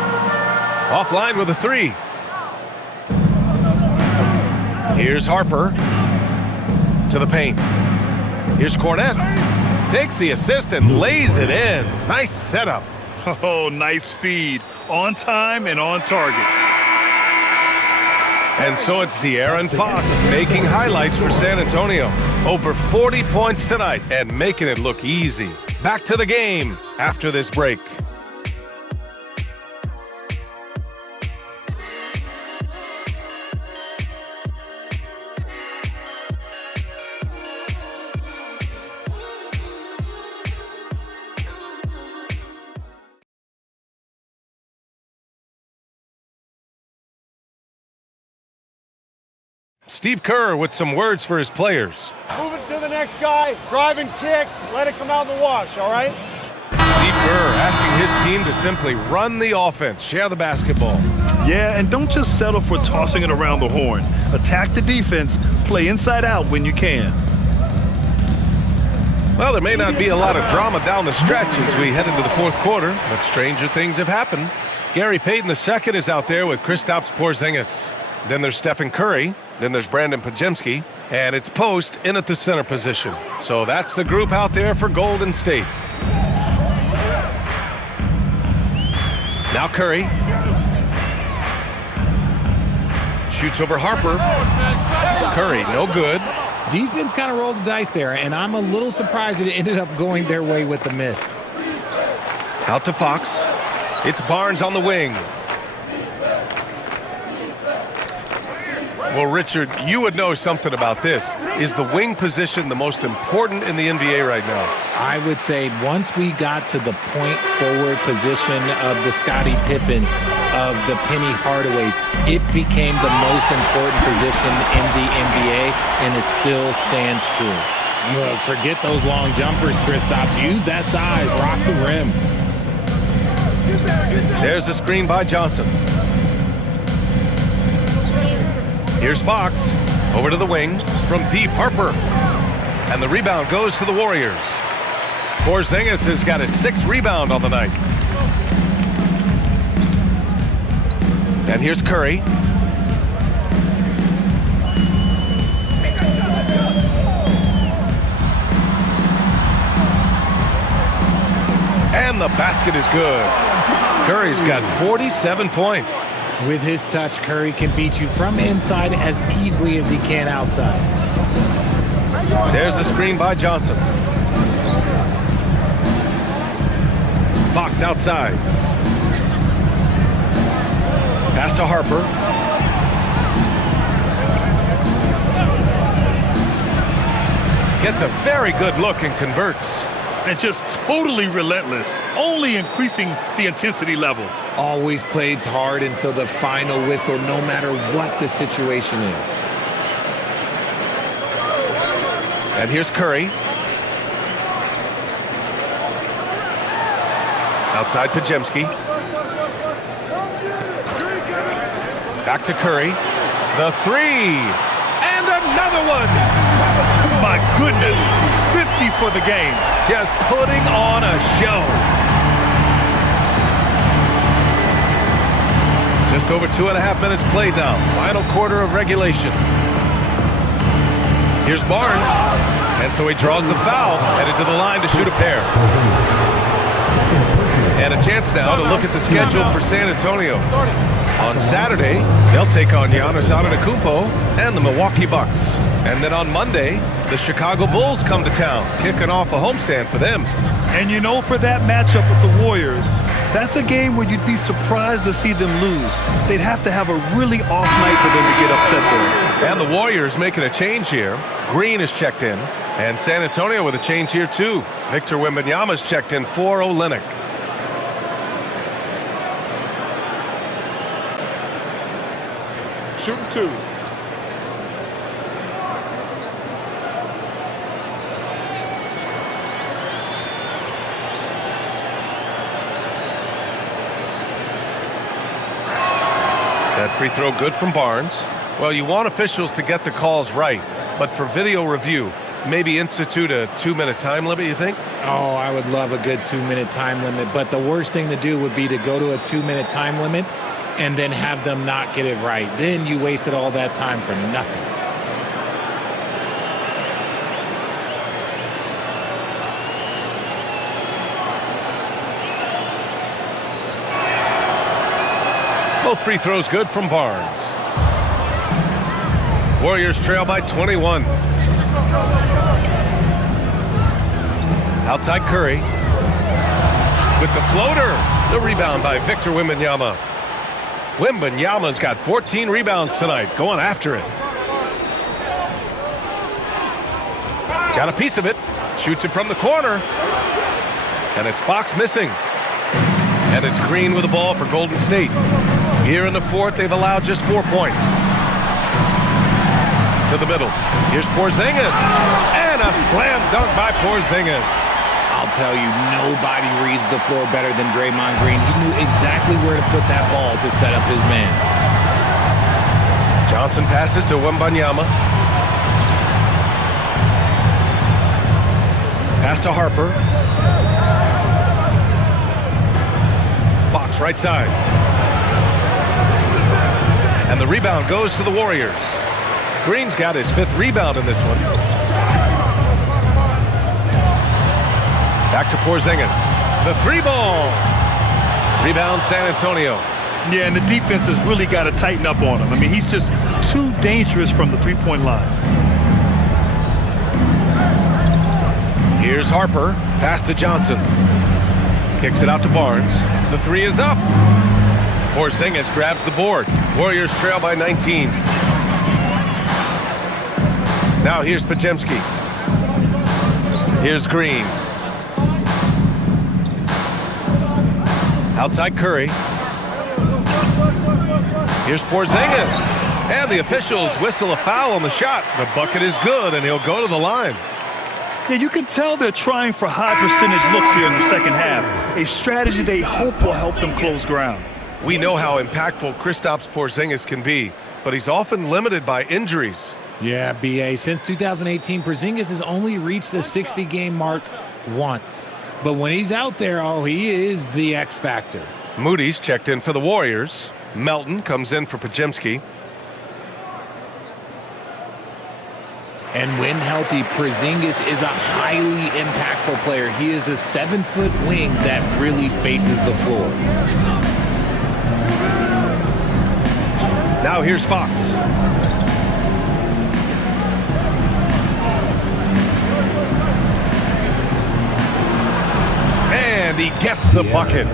Offline with a 3. Here's Harper to the paint. Here's Cornett. Takes the assist and lays it in. Nice setup. Oh, nice feed. On time and on target. And so it's De'Aaron Fox making highlights for San Antonio. Over 40 points tonight and making it look easy. Back to the game after this break. Steve Kerr with some words for his players. Move it to the next guy, drive and kick, let it come out in the wash, all right? Steve Kerr asking his team to simply run the offense, share the basketball. Yeah, and don't just settle for tossing it around the horn. Attack the defense, play inside out when you can. Well, there may not be a lot of drama down the stretch as we head into the fourth quarter, but stranger things have happened. Gary Payton II is out there with Kristaps Porzingis. Then there's Stephen Curry. Then there's Brandon Pajemski. And it's Post in at the center position. So that's the group out there for Golden State. Now Curry. Shoots over Harper. Curry, no good. Defense kind of rolled the dice there, and I'm a little surprised it ended up going their way with the miss. Out to Fox. It's Barnes on the wing. Well, Richard, you would know something about this. Is the wing position the most important in the NBA right now? I would say once we got to the point forward position of the Scottie Pippens, of the Penny Hardaways, it became the most important position in the NBA, and it still stands true. Forget those long jumpers, Kristaps. Use that size. Rock the rim. There's a screen by Johnson. Here's Fox. Over to the wing from deep, Harper. And the rebound goes to the Warriors. Porzingis has got his 6th rebound on the night. And here's Curry. And the basket is good. Curry's got 47 points. With his touch, Curry can beat you from inside as easily as he can outside. There's the screen by Johnson. Fox outside. Pass to Harper. Gets a very good look and converts. And just totally relentless, only increasing the intensity level. Always plays hard until the final whistle, no matter what the situation is. And here's Curry. Outside Pajemski. Back to Curry. The 3. And another one. My goodness, 50 for the game. Just putting on a show. Just over 2.5 minutes played now. Final quarter of regulation. Here's Barnes. And so he draws the foul, headed to the line to shoot a pair. And a chance now to look at the schedule for San Antonio. On Saturday, they'll take on Giannis Antetokounmpo and the Milwaukee Bucks. And then on Monday, the Chicago Bulls come to town, kicking off a homestand for them. And you know, for that matchup with the Warriors, that's a game where you'd be surprised to see them lose. They'd have to have a really off night for them to get upset there. And the Warriors making a change here. Green is checked in. And San Antonio with a change here, too. Victor Wembanyama's checked in for Olynyk. Shooting 2. That free throw good from Barnes. Well, you want officials to get the calls right, but for video review, maybe institute a 2-minute time limit, you think? Oh, I would love a good 2-minute time limit, but the worst thing to do would be to go to a 2-minute time limit and then have them not get it right. Then you wasted all that time for nothing. Both free throws good from Barnes. Warriors trail by 21. Outside Curry. With the floater. The rebound by Victor Wembanyama. Wembanyama's got 14 rebounds tonight, going after it. Got a piece of it. Shoots it from the corner. And it's Fox missing. And it's Green with the ball for Golden State. Here in the fourth, they've allowed just 4 points. To the middle. Here's Porzingis. And a slam dunk by Porzingis. I'll tell you, nobody reads the floor better than Draymond Green. He knew exactly where to put that ball to set up his man. Johnson passes to Wembanyama. Pass to Harper. Fox right side. And the rebound goes to the Warriors. Green's got his 5th rebound in this one. Back to Porzingis. The 3 ball. Rebound San Antonio. Yeah, and the defense has really got to tighten up on him. I mean, he's just too dangerous from the three-point line. Here's Harper. Pass to Johnson. Kicks it out to Barnes. The three is up. Porzingis grabs the board. Warriors trail by 19. Now here's Podziemski. Here's Green. Outside Curry. Here's Porzingis. And the officials whistle a foul on the shot. The bucket is good, and he'll go to the line. Yeah, you can tell they're trying for high percentage looks here in the second half. A strategy they hope will help them close ground. We know how impactful Kristaps Porzingis can be, but he's often limited by injuries. Yeah, BA. Since 2018, Porzingis has only reached the 60-game mark once. But when he's out there, he is the X factor. Moody's checked in for the Warriors. Melton comes in for Podziemski. And when healthy, Porzingis is a highly impactful player. He is a 7-foot wing that really spaces the floor. Now here's Fox. And he gets the bucket.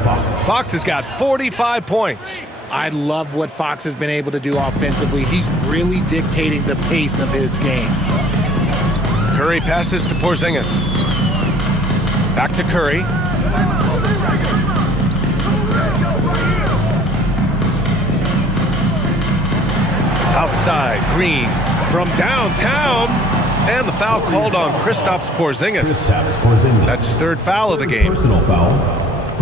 Fox has got 45 points. I love what Fox has been able to do offensively. He's really dictating the pace of his game. Curry passes to Porzingis. Back to Curry. Outside, Green from downtown. And the foul called on Kristaps Porzingis. That's his third foul of the game. Personal foul.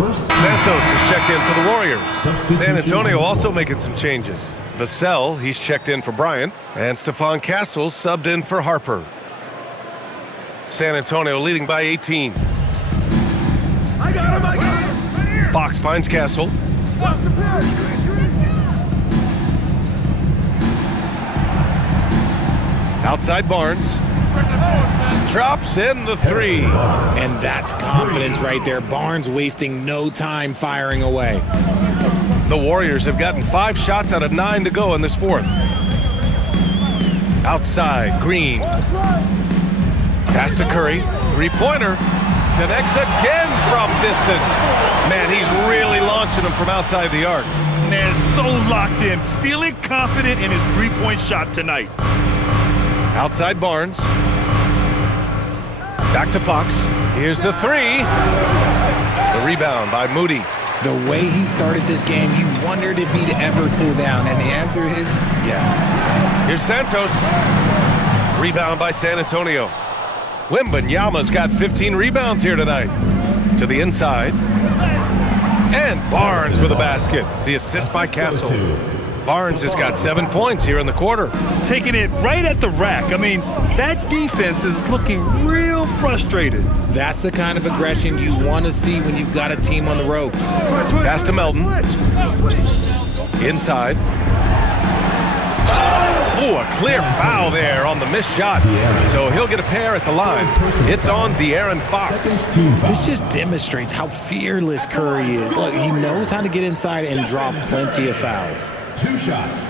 Santos is checked in for the Warriors. San Antonio also making some changes. Vassell, he's checked in for Bryant. And Stephon Castles subbed in for Harper. San Antonio leading by 18. Fox finds Castle. Outside Barnes. Drops in the three. And that's confidence right there. Barnes wasting no time firing away. The Warriors have gotten 5 shots out of 9 to go in this fourth. Outside, Green. Pass to Curry. Three-pointer. Connects again from distance. Man, he's really launching them from outside the arc. Man, so locked in. Feeling confident in his three-point shot tonight. Outside Barnes. Back to Fox. Here's the three. The rebound by Moody. The way he started this game, you wondered if he'd ever cool down, and the answer is yes. Here's Santos. Rebound by San Antonio. Wembanyama's got 15 rebounds here tonight. To the inside. And Barnes with a basket. The assist by Castle. Barnes has got 7 points here in the quarter. Taking it right at the rack. I mean, that defense is looking real frustrated. That's the kind of aggression you want to see when you've got a team on the ropes. Pass to Melton. Inside. Oh, a clear foul there on the missed shot. So he'll get a pair at the line. It's on De'Aaron Fox. This just demonstrates how fearless Curry is. Look, he knows how to get inside and draw plenty of fouls. 2 shots.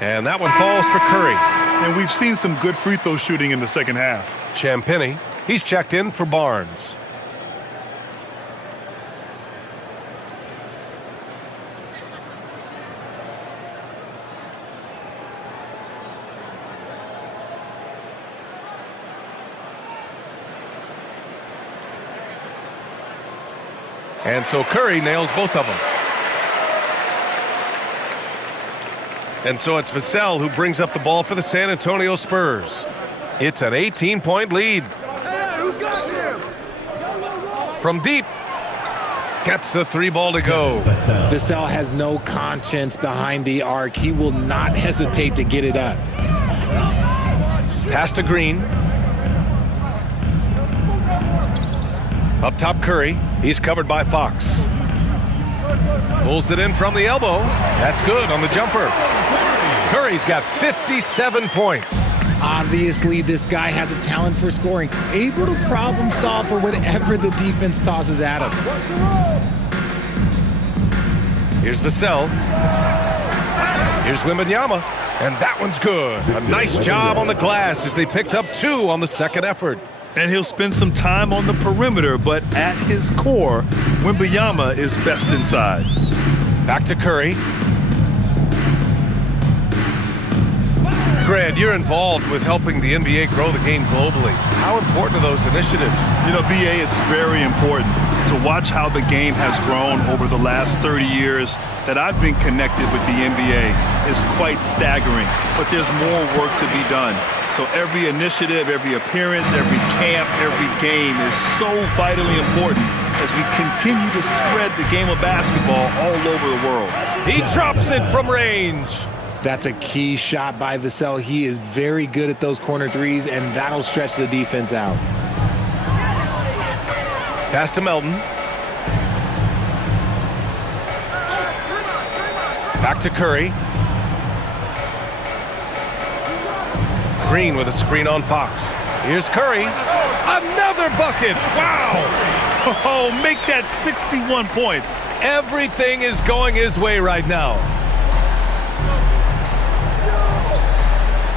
And that one falls for Curry. And we've seen some good free throw shooting in the second half. Champagny, he's checked in for Barnes. And so Curry nails both of them. And so it's Vassell who brings up the ball for the San Antonio Spurs. It's an 18-point lead. From deep. Gets the 3 ball to go. Vassell has no conscience behind the arc. He will not hesitate to get it up. Pass to Green. Up top, Curry. He's covered by Fox. Pulls it in from the elbow. That's good on the jumper. Curry's got 57 points. Obviously, this guy has a talent for scoring, able to problem solve for whatever the defense tosses at him. Here's Vassell. Here's Wembanyama, and that one's good. A nice job on the glass as they picked up 2 on the second effort. And he'll spend some time on the perimeter, but at his core, Wembanyama is best inside. Back to Curry. Grant, you're involved with helping the NBA grow the game globally. How important are those initiatives? You know, BA, it's very important to watch how the game has grown over the last 30 years that I've been connected with the NBA is quite staggering, but there's more work to be done. So every initiative, every appearance, every camp, every game is so vitally important as we continue to spread the game of basketball all over the world. He drops it from range. That's a key shot by Vassell. He is very good at those corner threes, and that'll stretch the defense out. Pass to Melton. Back to Curry. Green with a screen on Fox. Here's Curry. Another bucket. Wow. Oh, make that 61 points. Everything is going his way right now.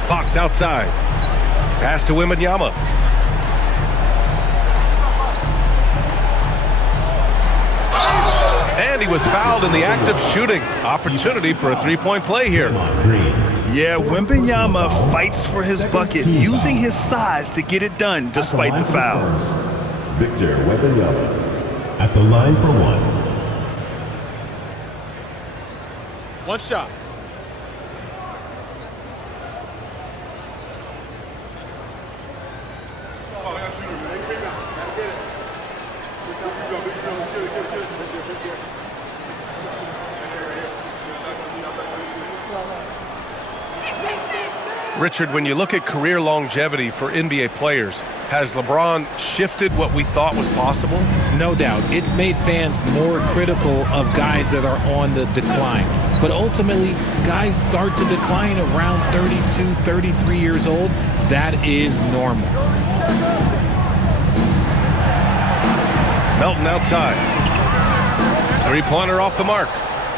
Fox outside. Pass to Wembanyama. And he was fouled in the act of shooting. Opportunity for a three-point play here. Yeah, Wembanyama fights for his bucket, using his size to get it done despite the foul. Victor Wembanyama at the line for 1. One shot. Richard, when you look at career longevity for NBA players, has LeBron shifted what we thought was possible? No doubt. It's made fans more critical of guys that are on the decline. But ultimately, guys start to decline around 32, 33 years old. That is normal. Melton outside. Three-pointer off the mark.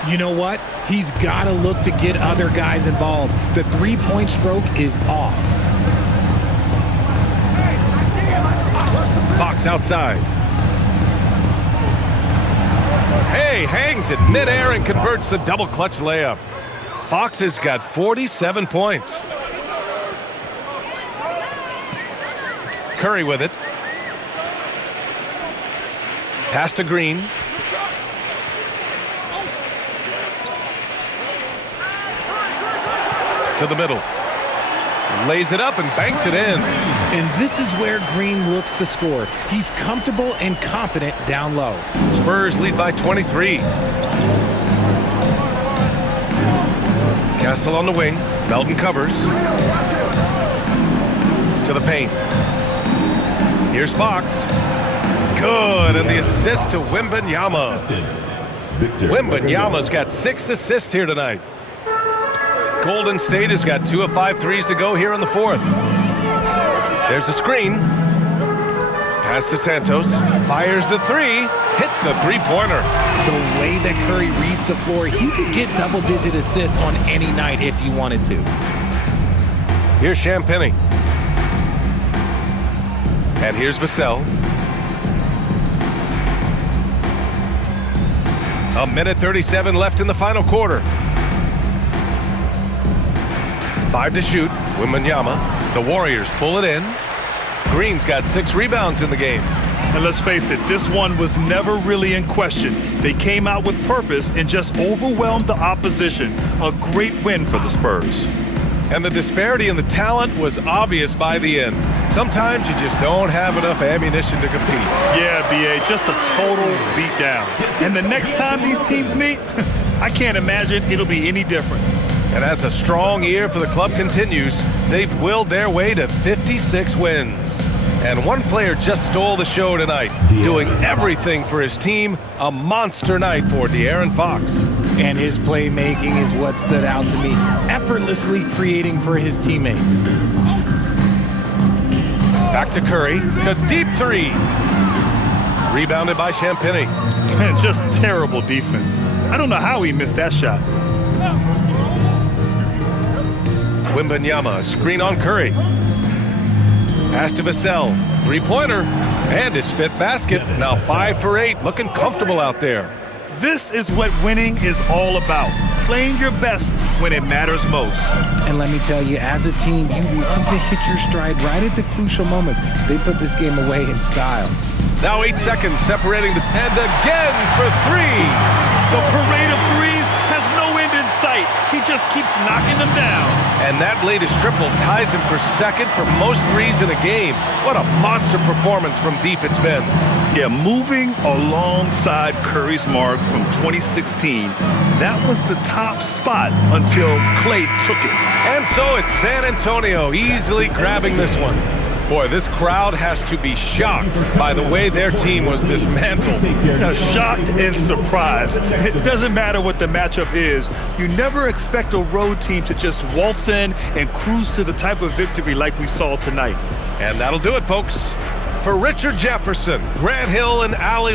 You know what? He's got to look to get other guys involved. The three-point stroke is off. Fox outside. Hey, hangs it midair and converts the double clutch layup. Fox has got 47 points. Curry with it. Pass to Green. To the middle. Lays it up and banks it in. And this is where Green looks to score. He's comfortable and confident down low. Spurs lead by 23. Castle on the wing. Melton covers. To the paint. Here's Fox. Good, and the assist to Wembanyama. Wembanyama's got 6 assists here tonight. Golden State has got 2 of 5 threes to go here in the fourth. There's a screen. Pass to Santos. Fires the three. Hits the three-pointer. The way that Curry reads the floor, he could get double-digit assists on any night if he wanted to. Here's Champagny. And here's Vassell. A minute 37 left in the final quarter. 5 to shoot. Wembanyama. The Warriors pull it in. Green's got 6 rebounds in the game. And let's face it, this one was never really in question. They came out with purpose and just overwhelmed the opposition. A great win for the Spurs. And the disparity in the talent was obvious by the end. Sometimes you just don't have enough ammunition to compete. Yeah, BA, just a total beatdown. And the next time these teams meet, I can't imagine it'll be any different. And as a strong year for the club continues, they've willed their way to 56 wins. And one player just stole the show tonight, doing everything for his team. A monster night for De'Aaron Fox. And his playmaking is what stood out to me, effortlessly creating for his teammates. Back to Curry, the deep three. Rebounded by Champagnie. Man, just terrible defense. I don't know how he missed that shot. Wembanyama, screen on Curry. Pass to Vassell, three-pointer, and his fifth basket. Now 5 for 8, looking comfortable out there. This is what winning is all about. Playing your best when it matters most. And let me tell you, as a team, you love to hit your stride right at the crucial moments. They put this game away in style. Now 8 seconds separating the and again for 3. The parade of threes has no end in sight. He just keeps knocking them down. And that latest triple ties him for second for most threes in a game. What a monster performance from deep it's been. Yeah, moving alongside Curry's mark from 2016, that was the top spot until Klay took it. And so it's San Antonio easily grabbing this one. Boy, this crowd has to be shocked by the way their team was dismantled. Shocked and surprised. It doesn't matter what the matchup is. You never expect a road team to just waltz in and cruise to the type of victory like we saw tonight. And that'll do it, folks. For Richard Jefferson, Grant Hill, and Allie